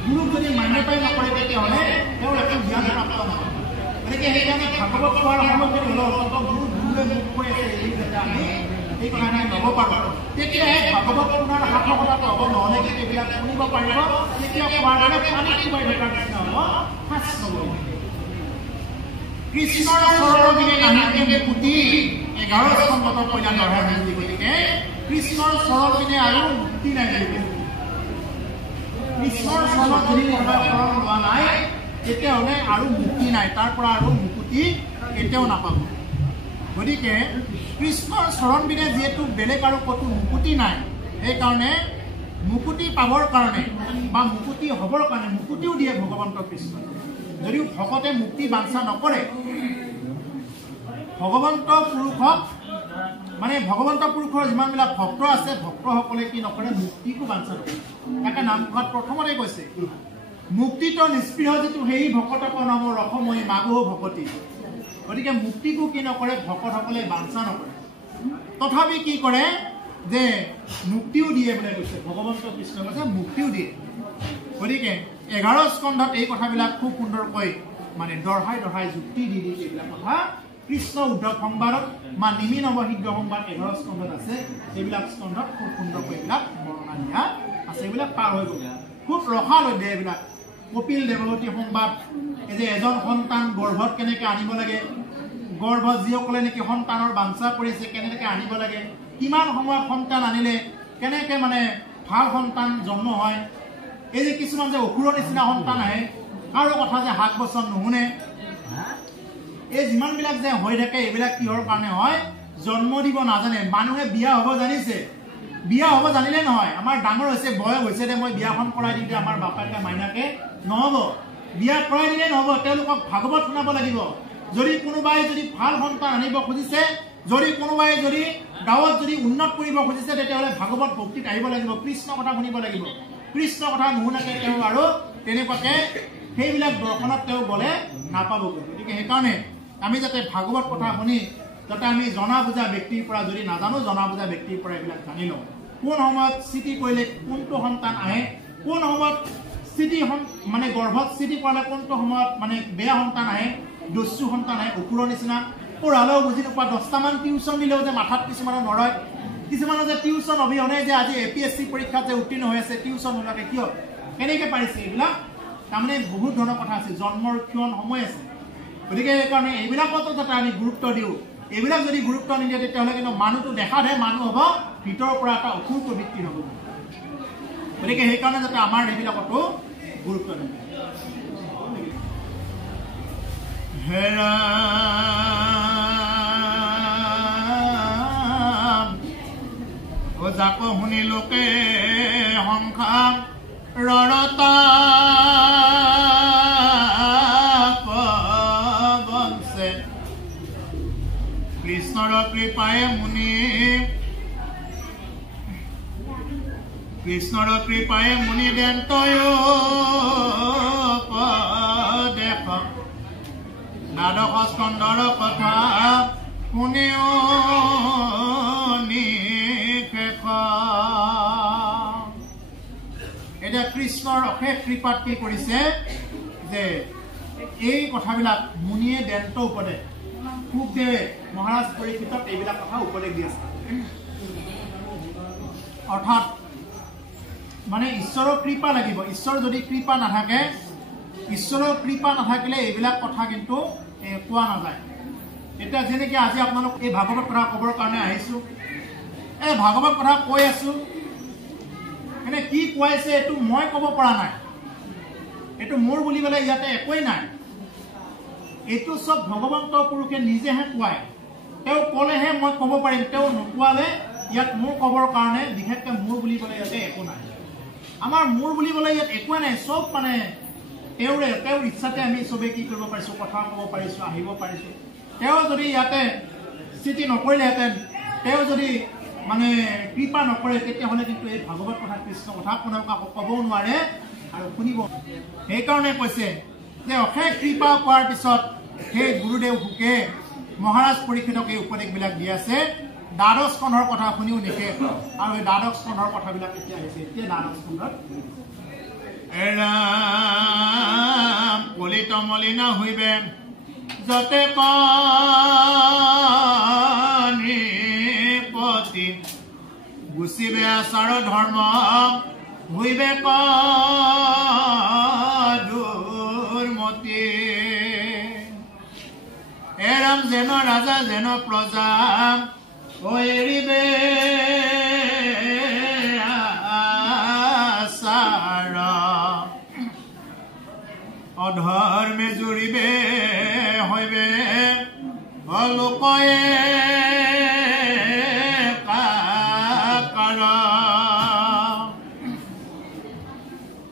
গুৰুক যদি মান্যতাই নকৰে তেতিয়াহ'লে তেওঁৰ একো জ্ঞান প্ৰাপ্ত নহয়। গতিকে সেইকাৰণে ভাগৱত কোৱাৰ সময়ত হ'লেও অন্তত গুৰুৱে মোক কৈ আছে এই যাতে আমি এই কথাখিনি ল'ব পাৰোঁ, তেতিয়াহে ভাগৱত শুনাৰ সাৰ্থকতাটো হ'ব। নহ'লে কিন্তু এইবিলাক শুনিব পাৰিব, তেতিয়া কোৱাৰ দৰে পানীত সোমাই থকাৰ নিচিনা হ'ব, সাঁচ নল'ব। কৃষ্ণৰ চৰণৰ দিনে নাহিকে পুতি 11 স্কন্ধত পইলা নৰহাৰ বুলি। গতিকে কৃষ্ণৰ চৰণৰ দিনে আৰু মুক্তি নাই বুলি। কৃষ্ণৰ চৰণত যদি কোনোবাই শৰণ লোৱা নাই তেতিয়াহ'লে আৰু মুক্তি নাই, তাৰ পৰা আৰু মুকুতি কেতিয়াও নাপাব। গতিকে কৃষ্ণৰ চৰণ বিনে যিহেতু বেলেগ আৰু ক'তো মুকুতি নাই, সেইকাৰণে মুকুতি পাবৰ কাৰণে বা মুকুতি হ'বৰ কাৰণে মুকুতিও দিয়ে ভগৱন্ত কৃষ্ণ। যদিও ভকতে মুক্তি বাঞ্ছা নকৰে, ভগৱন্ত পুৰুষক মানে ভগৱন্ত পুৰুষৰ যিমানবিলাক ভক্ত আছে ভক্তসকলে কি নকৰে, মুক্তিকো বাঞ্ছা নকৰে। তাকে নামঘৰত প্ৰথমতে কৈছে মুক্তিত নিস্পৃহ যিটো সেই ভকতক নাম ৰসময়ী মাগো ভকতি। গতিকে মুক্তিকো কি নকৰে, ভকতসকলে বাঞ্ছা নকৰে। তথাপি কি কৰে যে মুক্তিও দিয়ে বুলি কৈছে ভগৱন্ত কৃষ্ণ, কৈছে মুক্তিও দিয়ে। গতিকে 11 স্কন্ধত এই কথাবিলাক খুব সুন্দৰকৈ মানে দঢ়াই যুক্তি দি এইবিলাক কথা কৃষ্ণ উদ্ধৱ সংবাদত বা নিমি নৱসিদ্ধ সংবাদ 11 স্কন্ধত আছে। এইবিলাক স্কন্ধত খুব সুন্দৰকৈ এইবিলাক বৰ্ণনা দিয়া আছে। এইবিলাক পাৰ হৈ গ'ল, খুব ৰসালৈ দিয়ে এইবিলাক। কপিল দেৱৱতী সংবাদ, এই যে এজন সন্তান গৰ্ভত কেনেকৈ আনিব লাগে, গৰ্ভত যিসকলে নেকি সন্তানৰ বাঞ্ছা কৰিছে কেনেকৈ আনিব লাগে, কিমান সময়ত সন্তান আনিলে কেনেকৈ মানে ভাল সন্তান জন্ম হয়, এই যে কিছুমান যে অসুৰৰ নিচিনা সন্তান আহে, কাৰো কথা যে হাক বচন নুশুনে, এই যিমানবিলাক যে হৈ থাকে এইবিলাক কিহৰ কাৰণে হয়, জন্ম দিব নাজানে। মানুহে বিয়া হ'ব জানিছে, বিয়া হ'ব জানিলে নহয়। আমাৰ ডাঙৰ হৈছে, বয়স হৈছে দে মই বিয়াখন কৰাই দিম, আমাৰ বাপাকে মাইনাকে নহ'ব, বিয়া কৰাই দিলে নহ'ব, তেওঁলোকক ভাগৱত শুনাব লাগিব। যদি কোনোবাই যদি ভাল সন্তান আনিব খুজিছে, যদি কোনোবাই যদি গাঁৱত যদি উন্নত কৰিব খুজিছে, তেতিয়াহ'লে ভাগৱত ভক্তিত আহিব লাগিব, কৃষ্ণ কথা শুনিব লাগিব। কৃষ্ণ কথা নুশুনাকে তেওঁ আৰু তেনেকুৱাকে সেইবিলাক দৰ্শনত তেওঁ গ'লে নাপাবগৈ। গতিকে সেইকাৰণে আমি যাতে ভাগৱত কথা শুনি যাতে আমি জনা বুজা ব্যক্তিৰ পৰা, যদি নাজানো জনা বুজা ব্যক্তিৰ পৰা এইবিলাক জানি লওঁ। কোন সময়ত স্থিতি কৰিলে কোনটো সন্তান আহে, কোন সময়ত স্থিতি মানে গৰ্ভত স্থিতি কৰালে কোনটো সময়ত মানে বেয়া সন্তান আহে, দস্যু সন্তান আহে, অসুৰৰ নিচিনা। পঢ়ালেও বুজি নোপোৱা, 10টামান টিউশ্যন দিলেও যে মাথাত কিছুমানৰ নৰয়, কিছুমানৰ যে টিউশ্যন অবিহনে যে আজি APSC পৰীক্ষাত যে উত্তীৰ্ণ হৈ আছে, টিউশ্যন নোলোৱাকৈ কিয়, কেনেকৈ পাৰিছে, এইবিলাক তাৰমানে বহুত ধৰণৰ কথা আছে, জন্মৰ ক্ষণ সময় আছে। গতিকে সেইকাৰণে এইবিলাকতো যাতে আমি গুৰুত্ব দিওঁ। এইবিলাক যদি গুৰুত্ব নিদিয়ে তেতিয়াহ'লে কিন্তু মানুহটো দেখাতহে মানুহ হ'ব, ভিতৰৰ পৰা এটা অসুৰ প্ৰবৃত্তি হ'ব। গতিকে সেইকাৰণে যাতে আমাৰ এইবিলাকতো গুৰুত্ব নিদিয়ে। হেৰা যাক শুনি লোকে সংসাৰ ৰৰতা বংশে, কৃষ্ণৰ কৃপায়ে মুনি, কৃষ্ণৰ কৃপায়ে মুনি দেন্তয় দেশ, দ্বাদশ স্কন্ধৰ কথা শুনিও এতিয়া কৃষ্ণৰ অশেষ কৃপাত কি কৰিছে যে এই কথাবিলাক মুনিয়ে দেন্ত উপদেশ, সুখদেৱে মহাৰাজ পৰীক্ষিতক এইবিলাক কথা উপদেশ দি আছে। অৰ্থাৎ মানে ঈশ্বৰৰ কৃপা লাগিব। ঈশ্বৰ যদি কৃপা নাথাকে, ঈশ্বৰৰ কৃপা নাথাকিলে এইবিলাক কথা কিন্তু কোৱা নাযায়। এটা যেনেকৈ আজি আপোনালোক এই ভাগৱত কথা ক'বৰ কাৰণে আহিছোঁ এই ভাগৱত কথা কৈ আছোঁ মানে কি কোৱাইছে এইটো মই ক'ব পৰা নাই এইটো মোৰ বুলিবলৈ ইয়াতে একোৱেই নাই এইটো চব ভগৱন্ত পুৰুষে নিজেহে কোৱায় তেওঁ ক'লেহে মই ক'ব পাৰিম তেওঁ নোকোৱালে ইয়াত মোৰ ক'বৰ কাৰণে বিশেষকৈ মোৰ বুলিবলৈ ইয়াতে একো নাই আমাৰ মোৰ বুলিবলৈ ইয়াত একোৱে নাই চব মানে তেওঁৰ ইচ্ছাতে আমি চবেই কি কৰিব পাৰিছোঁ কথা ক'ব পাৰিছোঁ আহিব পাৰিছোঁ তেওঁ যদি ইয়াতে স্থিতি নকৰিলেহেঁতেন তেওঁ যদি মানে কৃপা নকৰে তেতিয়াহ'লে কিন্তু এই ভাগৱত কথা কৃষ্ণ কথা কোনেও কাকো ক'বও নোৱাৰে আৰু শুনিব সেইকাৰণে কৈছে যে অশেষ কৃপা পোৱাৰ পিছত সেই গুৰুদেৱ শুকে মহাৰাজ পৰীক্ষিতক এই উপদেশবিলাক দি আছে দ্বাদশ স্কন্ধৰ কথা শুনিও নিষেধ আৰু এই দ্বাদশ স্কন্ধৰ কথাবিলাক এতিয়া আহিছে এতিয়া দ্বাদশ স্কন্ধত কলিত মলিনা হইবে যতে পতি গুচিবে আচাৰ ধৰ্ম হইবে দুৰ্মতি এৰাম যেন ৰাজা যেন প্ৰজা এৰিবে আচাৰ অধৰ্মে জুৰিবে হইবে লোকয়ে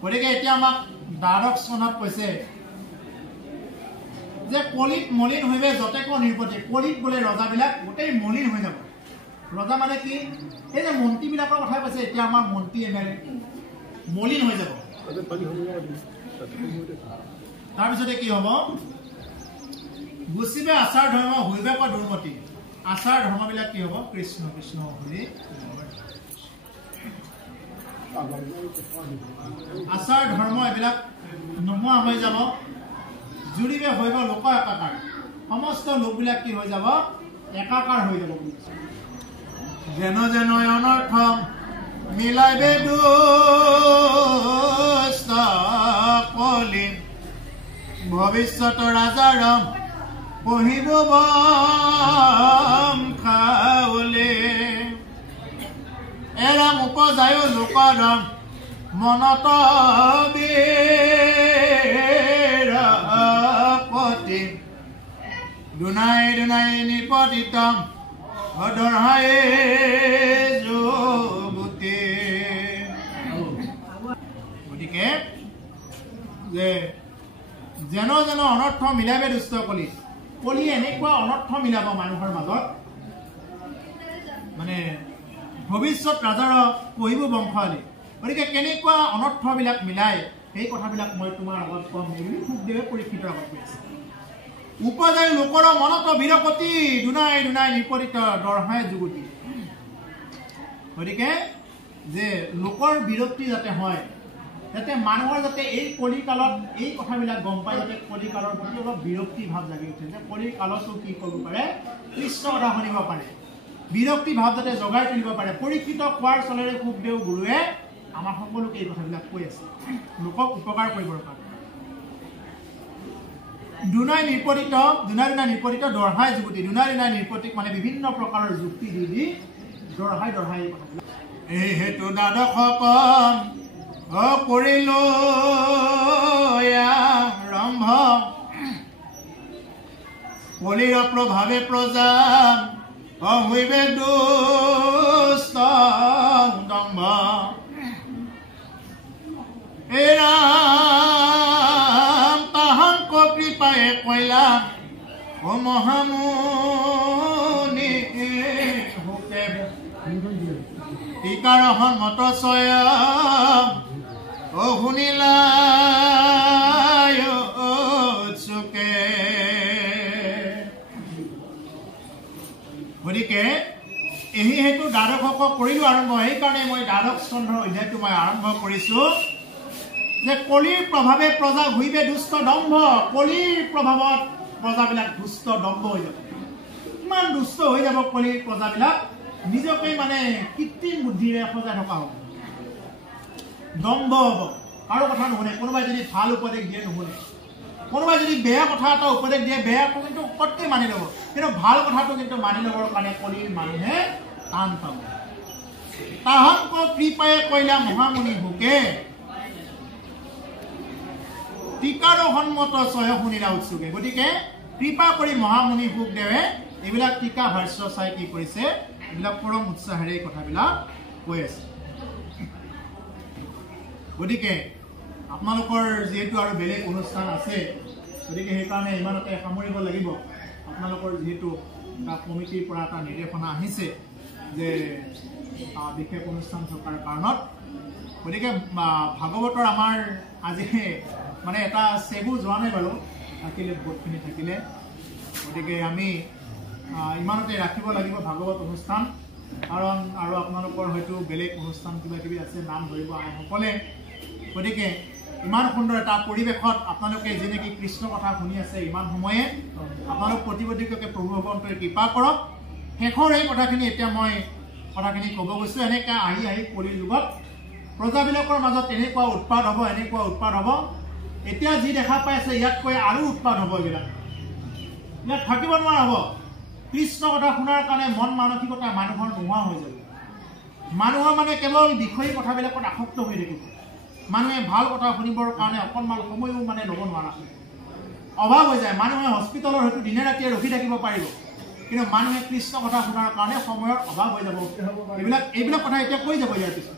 গতিকে এতিয়া আমাক দ্বাদশ স্কন্ধত কৈছে যে কলিত মলিন হইবে যতেক নিৰ্পতি কলিত বোলে ৰজাবিলাক গোটেই মলিন হৈ যাব ৰজা মানে কি এই যে মন্ত্ৰীবিলাকৰ কথা কৈছে এতিয়া আমাৰ মন্ত্ৰী এমএলএ মলিন হৈ যাব তাৰপিছতে কি হ'ব গুচিবে আচাৰ ধৰ্ম হইবে দুৰ্মতি আচাৰ ধৰ্মবিলাক কি হ'ব কৃষ্ণ কৃষ্ণ হৰি আচাৰ ধৰ্ম এইবিলাক নোহোৱা হৈ যাব জুৰিবে হইব লোক একাকাৰ সমস্ত লোকবিলাক কি হৈ যাব একাকাৰ হৈ যাব যেন যেন অনৰ্থ মিলাইবে দুষ্ট কলি ভৱিষ্যত ৰাজাৰ পঢ়িব বম খাউলে এৰাম উপজায় লোকৰ মনত বিৰপতি দুনাই দুনাই নিপতিত অধৰহাই যুৱতী গতিকে যে যেন যেন অনৰ্থ মিলাবে দুষ্ট কলি কলি এনেকুৱা অনৰ্থ মিলাব মানুহৰ মাজত মানে ভৱিষ্যত ৰাজাৰ পঢ়িব বংশাৱলী গতিকে কেনেকুৱা অনৰ্থবিলাক মিলাই সেই কথাবিলাক মই তোমাৰ আগত কম বুলি শুকদেৱে পৰীক্ষিতৰ আগত কৈ আছে উপজায় লোকৰ মনত বিৰপতি দুনাই দুনাই নিপতিত দৰহাই যুৱতী গতিকে যে লোকৰ বিৰক্তি যাতে হয় যাতে মানুহৰ যাতে এই কলিকালত এই কথাবিলাক গম পাই যাতে কলিকালৰ প্ৰতি অলপ বিৰক্তি ভাৱ জাগি উঠে যে কলিকালতো কি কৰিব পাৰে কৃষ্ণ কথা শুনিব পাৰে বিৰক্তি ভাৱ যাতে জগাই তুলিব পাৰে পৰীক্ষিত কোৱাৰ চলেৰে শুকদেৱ গুৰুৱে আমাৰ সকলোকে এই কথাবিলাক কৈ আছে লোকক উপকাৰ কৰিবৰ কাৰণে দুনাই নিপতিত দুনাই দুনাই নিপতিত দৰহাই যুৱতী দুনাই দুনাই নিপতিক মানে বিভিন্ন প্ৰকাৰৰ যুক্তি দি দি দৰহাই দৰহাই এই হেতু দ্বাদশ কৰিলো আৰম্ভ কলিৰ প্ৰভাৱে প্ৰজা হইবে দুষ্ট দম্ভ এৰাম তাহাঙ্ক কৃপায়ে কইলা ও মহামুনি হুকে টিকাৰ সন্মত ছয় ও শুনিলা চুকে গতিকে এই হেতু দ্বাদশক কৰিলোঁ আৰম্ভ সেইকাৰণে মই দ্বাদশ স্কন্ধৰ অধ্যায়টো মই আৰম্ভ কৰিছোঁ যে কলিৰ প্ৰভাৱে প্ৰজা হইবে দুষ্ট দম্ভ কলিৰ প্ৰভাৱত প্ৰজাবিলাক দুষ্ট দম্ভ হৈ যাব ইমান দুষ্ট হৈ যাব কলিৰ প্ৰজাবিলাক নিজকে মানে কৃত্ৰিম বুদ্ধিৰে সজাই থকা হ'ব দম্ভ হ'ব কাৰো কথা নুশুনে কোনোবাই যদি ভাল উপদেশ দিয়ে নুশুনে কোনোবাই যদি বেয়া কথা এটা উপদেশ দিয়ে বেয়াটো কিন্তু পটকৈ মানি ল'ব, কিন্তু ভাল কথাটো কিন্তু মানি ল'বৰ কাৰণে কলিৰ মানুহে টান পাব। তাহাঁক কৃপায়ে কইলা মহামুনি ভোকে টিকাৰ সন্মত চয় শুনিলা উৎসুকে। গতিকে কৃপা কৰি মহামুনি ভোগদেৱে এইবিলাক টিকা ভাষ্য চাই কি কৰিছে, এইবিলাক পৰম উৎসাহেৰে এই কথাবিলাক কৈ আছে। গতিকে আপোনালোকৰ যিহেতু আৰু বেলেগ অনুষ্ঠান আছে, গতিকে সেইকাৰণে ইমানতে সামৰিব লাগিব। আপোনালোকৰ যিহেতু এটা কমিটিৰ পৰা এটা নিৰ্দেশনা আহিছে যে বিশেষ অনুষ্ঠান থকাৰ কাৰণত, গতিকে ভাগৱতৰ আমাৰ আজি মানে এটা চেবু যোৱা নাই বাৰু, থাকিলে বহুতখিনি থাকিলে। গতিকে আমি ইমানতে ৰাখিব লাগিব ভাগৱত অনুষ্ঠান, কাৰণ আৰু আপোনালোকৰ হয়তো বেলেগ অনুষ্ঠান কিবা কিবি আছে, নাম ধৰিব আইসকলে। গতিকে ইমান সুন্দৰ এটা পৰিৱেশত আপোনালোকে যেনেকৈ কৃষ্ণ কথা শুনি আছে, ইমান সময়ে আপোনালোক প্ৰতিবদ্ধীকে প্ৰভু ভগৱন্তই কৃপা কৰক। শেষৰ এই কথাখিনি এতিয়া মই কথাখিনি ক'ব গৈছোঁ। এনেকৈ আহি আহি কলিৰ যুগত প্ৰজাবিলাকৰ মাজত এনেকুৱা উৎপাত হ'ব, এনেকুৱা উৎপাত হ'ব। এতিয়া যি দেখা পাই আছে ইয়াতকৈ আৰু উৎপাত হ'ব। এইবিলাক ইয়াত থাকিব নোৱাৰা হ'ব। কৃষ্ণ কথা শুনাৰ কাৰণে মন মানসিকতা মানুহৰ নোহোৱা হৈ যাব। মানুহৰ মানে কেৱল বিষয়ী কথাবিলাকত আসক্ত হৈ থাকিব। মানুহে ভাল কথা শুনিবৰ কাৰণে অকণমান সময়ো মানে ল'ব নোৱাৰা, অভাৱ হৈ যায়। মানুহে হস্পিটেলত হয়তো দিনে ৰাতিয়ে ৰখি থাকিব পাৰিব, কিন্তু মানুহে কৃষ্ণ কথা শুনাৰ কাৰণে সময়ৰ অভাৱ হৈ যাব। এইবিলাক কথা এতিয়া কৈ যাব। ইয়াৰ পিছত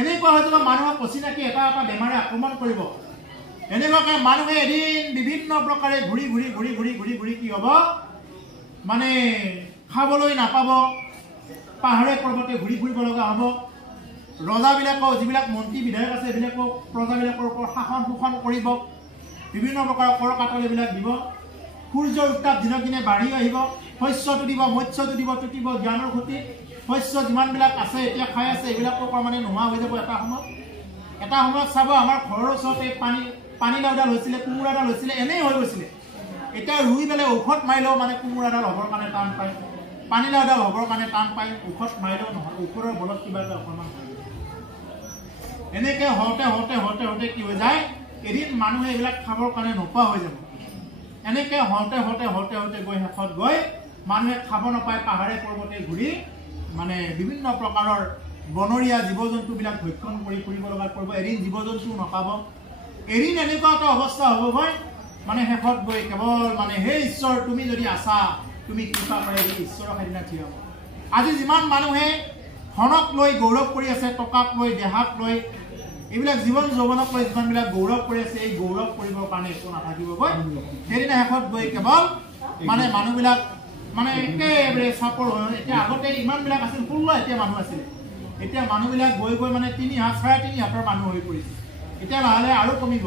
এনেকুৱা হৈ যাব মানুহক অচিনাকি এটা এটা বেমাৰে আক্ৰমণ কৰিব। এনেকুৱাকৈ মানুহে এদিন বিভিন্ন প্ৰকাৰে ঘূৰি ঘূৰি ঘূৰি ঘূৰি ঘূৰি ঘূৰি কি হ'ব, মানে খাবলৈ নাপাব, পাহাৰে পৰ্বতে ঘূৰি ফুৰিব লগা হ'ব। ৰজাবিলাকক, যিবিলাক মন্ত্ৰী বিধায়ক আছে, এইবিলাকক প্ৰজাবিলাকৰ ওপৰত শাসন শোষণ কৰিব, বিভিন্ন প্ৰকাৰৰ কৰ কাটলিবিলাক দিব। সূৰ্যৰ উত্তাপ দিনক দিনে বাঢ়ি আহিব। শস্যটো দিব, মৎস্যটো দিব, টুটিব জ্ঞানৰ ক্ষতি। শস্য যিমানবিলাক আছে এতিয়া খাই আছে, এইবিলাকৰ পৰা মানে নোহোৱা হৈ যাব এটা সময়ত। এটা সময়ত চাব আমাৰ ঘৰৰ ওচৰতে পানীলাওডাল হৈছিলে, কোমোৰাডাল হৈছিলে, এনেই হৈ গৈছিলে। এতিয়া ৰুই পেলাই ঔষধ মাৰিলেও মানে কোমোৰাডাল হ'বৰ কাৰণে টান পায়, পানীলাওডাল হ'বৰ কাৰণে টান পায়। ঔষধ মাৰিলেও নহয়, ঔষধৰ বলত কিবা এটা অকণমান এনেকৈ হওঁতে হওঁতে হওঁতে হওঁতে কি হৈ যায়, এদিন মানুহে এইবিলাক খাবৰ কাৰণে নোপোৱা হৈ যাব। এনেকৈ হওঁতে হওঁতে হওঁতে হওঁতে গৈ শেষত গৈ মানুহে খাব নাপায়, পাহাৰে পৰ্বতে ঘূৰি মানে বিভিন্ন প্ৰকাৰৰ বনৰীয়া জীৱ জন্তুবিলাক ভক্ষণ কৰি ফুৰিব লগা কৰিব। এদিন জীৱ জন্তুও নাপাব। এদিন এনেকুৱা এটা অৱস্থা হ'বগৈ, মানে শেষত গৈ কেৱল মানে হে ঈশ্বৰ তুমি যদি আছা, তুমি কৃপা কৰে ঈশ্বৰৰ সেইদিনা থিয় হ'ব। আজি যিমান মানুহে ধনক লৈ গৌৰৱ কৰি আছে, টকাক লৈ, দেহাক লৈ, এইবিলাক জীৱন যৌৱনক লৈ যিমানবিলাক গৌৰৱ কৰি আছে, এই গৌৰৱ কৰিবৰ কাৰণে একো নাথাকিবগৈ। সেইদিনা শেষত গৈ কেৱল মানে মানুহবিলাক মানে একেবাৰে চাপৰ হৈ, এতিয়া আগতে ইমানবিলাক আছিল 16, এতিয়া মানুহ আছিলে। এতিয়া মানুহবিলাক গৈ গৈ মানে 3 হাত 3.5 হাতৰ মানুহ হৈ পৰিছে। এতিয়া লাহে লাহে আৰু কমিব।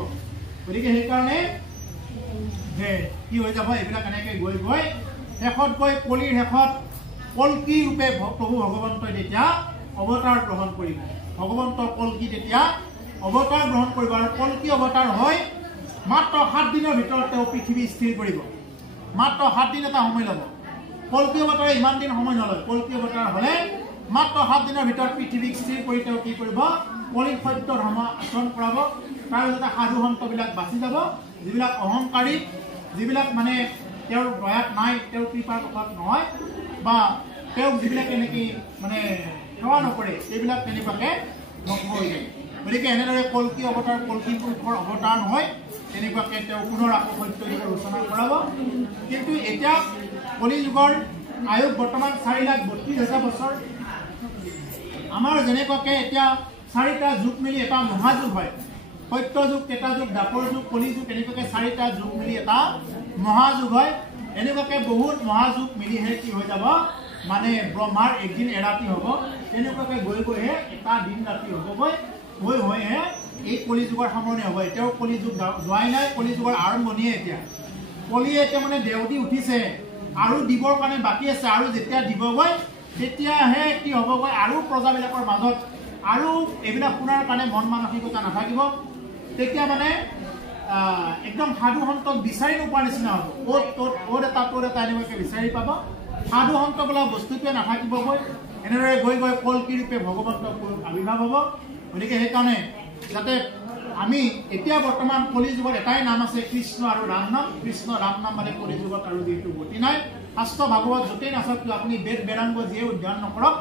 গতিকে সেইকাৰণে যে কি হৈ যাব, এইবিলাক এনেকৈ গৈ গৈ শেষত গৈ কলিৰ শেষত কল্কি ৰূপে প্ৰভু ভগৱন্তই তেতিয়া অৱতাৰ গ্ৰহণ কৰিব। ভগৱন্ত কল্কি তেতিয়া অৱতাৰ গ্ৰহণ কৰিব, আৰু কল্কি অৱতাৰ হৈ মাত্ৰ 7 দিনৰ ভিতৰত তেওঁ পৃথিৱী স্থিৰ কৰিব। মাত্ৰ 7 দিন এটা সময় ল'ব। কল্কি অৱতাৰে ইমান দিন সময় নলয়। কল্কি অৱতাৰ হ'লে মাত্ৰ 7 দিনৰ ভিতৰত পৃথিৱীক স্থিৰ কৰি তেওঁ কি কৰিব, কলিত সত্য ধৰ্ম আচৰণ কৰাব। তাৰপিছতে সাধু সন্তবিলাক বাচি যাব, যিবিলাক অহংকাৰী, যিবিলাক মানে তেওঁৰ দয়াত নাই, তেওঁৰ কৃপাৰ কথাত নহয়, বা তেওঁক যিবিলাক এনেকৈ মানে সেৱা নকৰে, সেইবিলাক তেনেকুৱাকৈ ধ্বংস হৈ যায়। গতিকে এনেদৰে কল্কি অৱতাৰ, কল্কি পুৰুষৰ অৱতাৰ নহয়, তেনেকুৱাকৈ তেওঁ পুনৰ আকৌ সত্য যুগৰ ৰচনা কৰাব। কিন্তু এতিয়া কলি যুগৰ আয়ুস বৰ্তমান 4,32,000 বছৰ। আমাৰ যেনেকুৱাকৈ এতিয়া 4টা যুগ মিলি এটা মহাযুগ হয়। সত্য যুগ, ত্ৰেতা যুগ, দ্বাপৰ যুগ, কলি যুগ, এনেকুৱাকৈ 4টা যুগ মিলি এটা মহাযুগ হয়। এনেকুৱাকৈ বহুত মহাযুগ মিলিহে কি হৈ যাব, মানে ব্ৰহ্মাৰ একদিন এৰাতি হ'ব। তেনেকুৱাকৈ গৈ গৈহে এটা দিন ৰাতি হ'বগৈ, হৈ হৈহে এই কলি যুগৰ সামৰণি হ'ব। এতিয়াও কলি যুগ যোৱাই নাই, কলি যুগৰ আৰম্ভণিয়ে এতিয়া। কলিয়ে এতিয়া মানে দেউতি উঠিছে, আৰু দিবৰ কাৰণে বাকী আছে। আৰু যেতিয়া দিবগৈ তেতিয়াহে কি হ'বগৈ, আৰু প্ৰজাবিলাকৰ মাজত আৰু এইবিলাক শুনাৰ কাৰণে মন মানসিকতা নাথাকিব। তেতিয়া মানে একদম সাধু সন্তক বিচাৰি নোপোৱাৰ নিচিনা হ'ব। অ'ত এটা এনেকুৱাকৈ বিচাৰি পাব। সাধু সন্ত বোলা বস্তুটোৱে নাথাকিবগৈ। এনেদৰে গৈ গৈ কল্কি ৰূপে ভগৱন্ত আৱিৰ্ভাৱ হ'ব। গতিকে সেইকাৰণে যাতে আমি এতিয়া বৰ্তমান কলি যুগত এটাই নাম আছে কৃষ্ণ আৰু ৰাম নাম। কৃষ্ণ ৰাম নাম মানে কলি যুগত আৰু যিহেতু গতি নাই। শাস্ত্ৰ ভাগৱত য'তেই নাচাওক কিয় আপুনি বেদ বেদাংগ যিয়ে অধ্যয়ন নকৰক,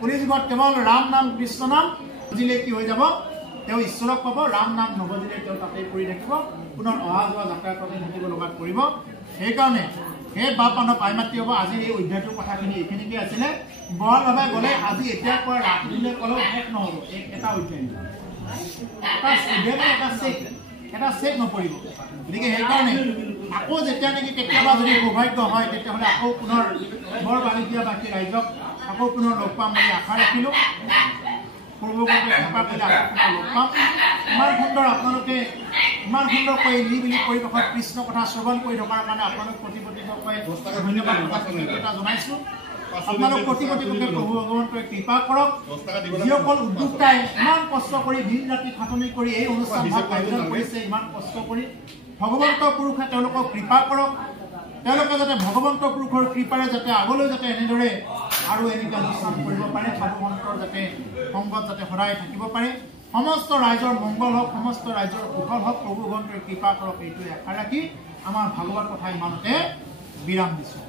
কলি যুগত কেৱল ৰাম নাম কৃষ্ণ নাম বুজিলে কি হৈ যাব, তেওঁ ঈশ্বৰক পাব। ৰাম নাম নবজিলে তেওঁ তাতে পৰি থাকিব, পুনৰ অহা যোৱা যাতায়াততে থাকিব লগাত পৰিব। সেইকাৰণে সেই বাপ মানৱ আই মাতৃ হ'ব। আজিৰ এই অধ্যায়টোৰ কথাখিনি এইখিনিকে আছিলে। বহলভাৱে গ'লে আজি এতিয়াৰ পৰা ৰাতিলৈ ক'লেও শেষ নহ'ব। এটা অধ্যায় এটা চেক নপৰিব। গতিকে সেইকাৰণে আকৌ যেতিয়া নেকি কেতিয়াবা যদি সৌভাগ্য হয় তেতিয়াহ'লে আকৌ পুনৰ বৰ বালি দিয়া বাকী ৰাইজক আকৌ পুনৰ লগ পাম বুলি আশা ৰাখিলোঁ। পূৰ্ববৰ্তী কৃপা কৰিলে আকৌ পুনৰ লগ পাম। ইমান সুন্দৰ আপোনালোকে ইমান সুন্দৰকৈ নিবিলি পৰিৱেশত কৃষ্ণ কথা শ্ৰৱণ কৰি থকাৰ কাৰণে আপোনালোক প্ৰতিপতিকৈ ধন্যবাদ কৃতজ্ঞতা জনাইছোঁ। আপোনালোক প্ৰতিপতিকে প্ৰভু ভগৱন্তই কৃপা কৰক। যিসকল উদ্যোক্তাই ইমান কষ্ট কৰি দিন ৰাতি খাটনি কৰি এই অনুষ্ঠানভাগ আয়োজন কৰিছে, ইমান কষ্ট কৰি ভগৱন্ত পুৰুষে তেওঁলোকক কৃপা কৰক। তেওঁলোকে যাতে ভগৱন্ত পুৰুষৰ কৃপাৰে যাতে আগলৈ যাতে এনেদৰে আৰু এনেকৈ অনুষ্ঠান কৰিব পাৰে, সাধু সন্তৰ যাতে সংগত যাতে সদায় থাকিব পাৰে। সমস্ত ৰাইজৰ মংগল হওক, সমস্ত ৰাইজৰ কুশল হওক, প্ৰভু ভগৱন্তই কৃপা কৰক এইটোৱে আশা ৰাখি আমাৰ ভাগৱত কথা ইমানতে বিৰাম দিছোঁ।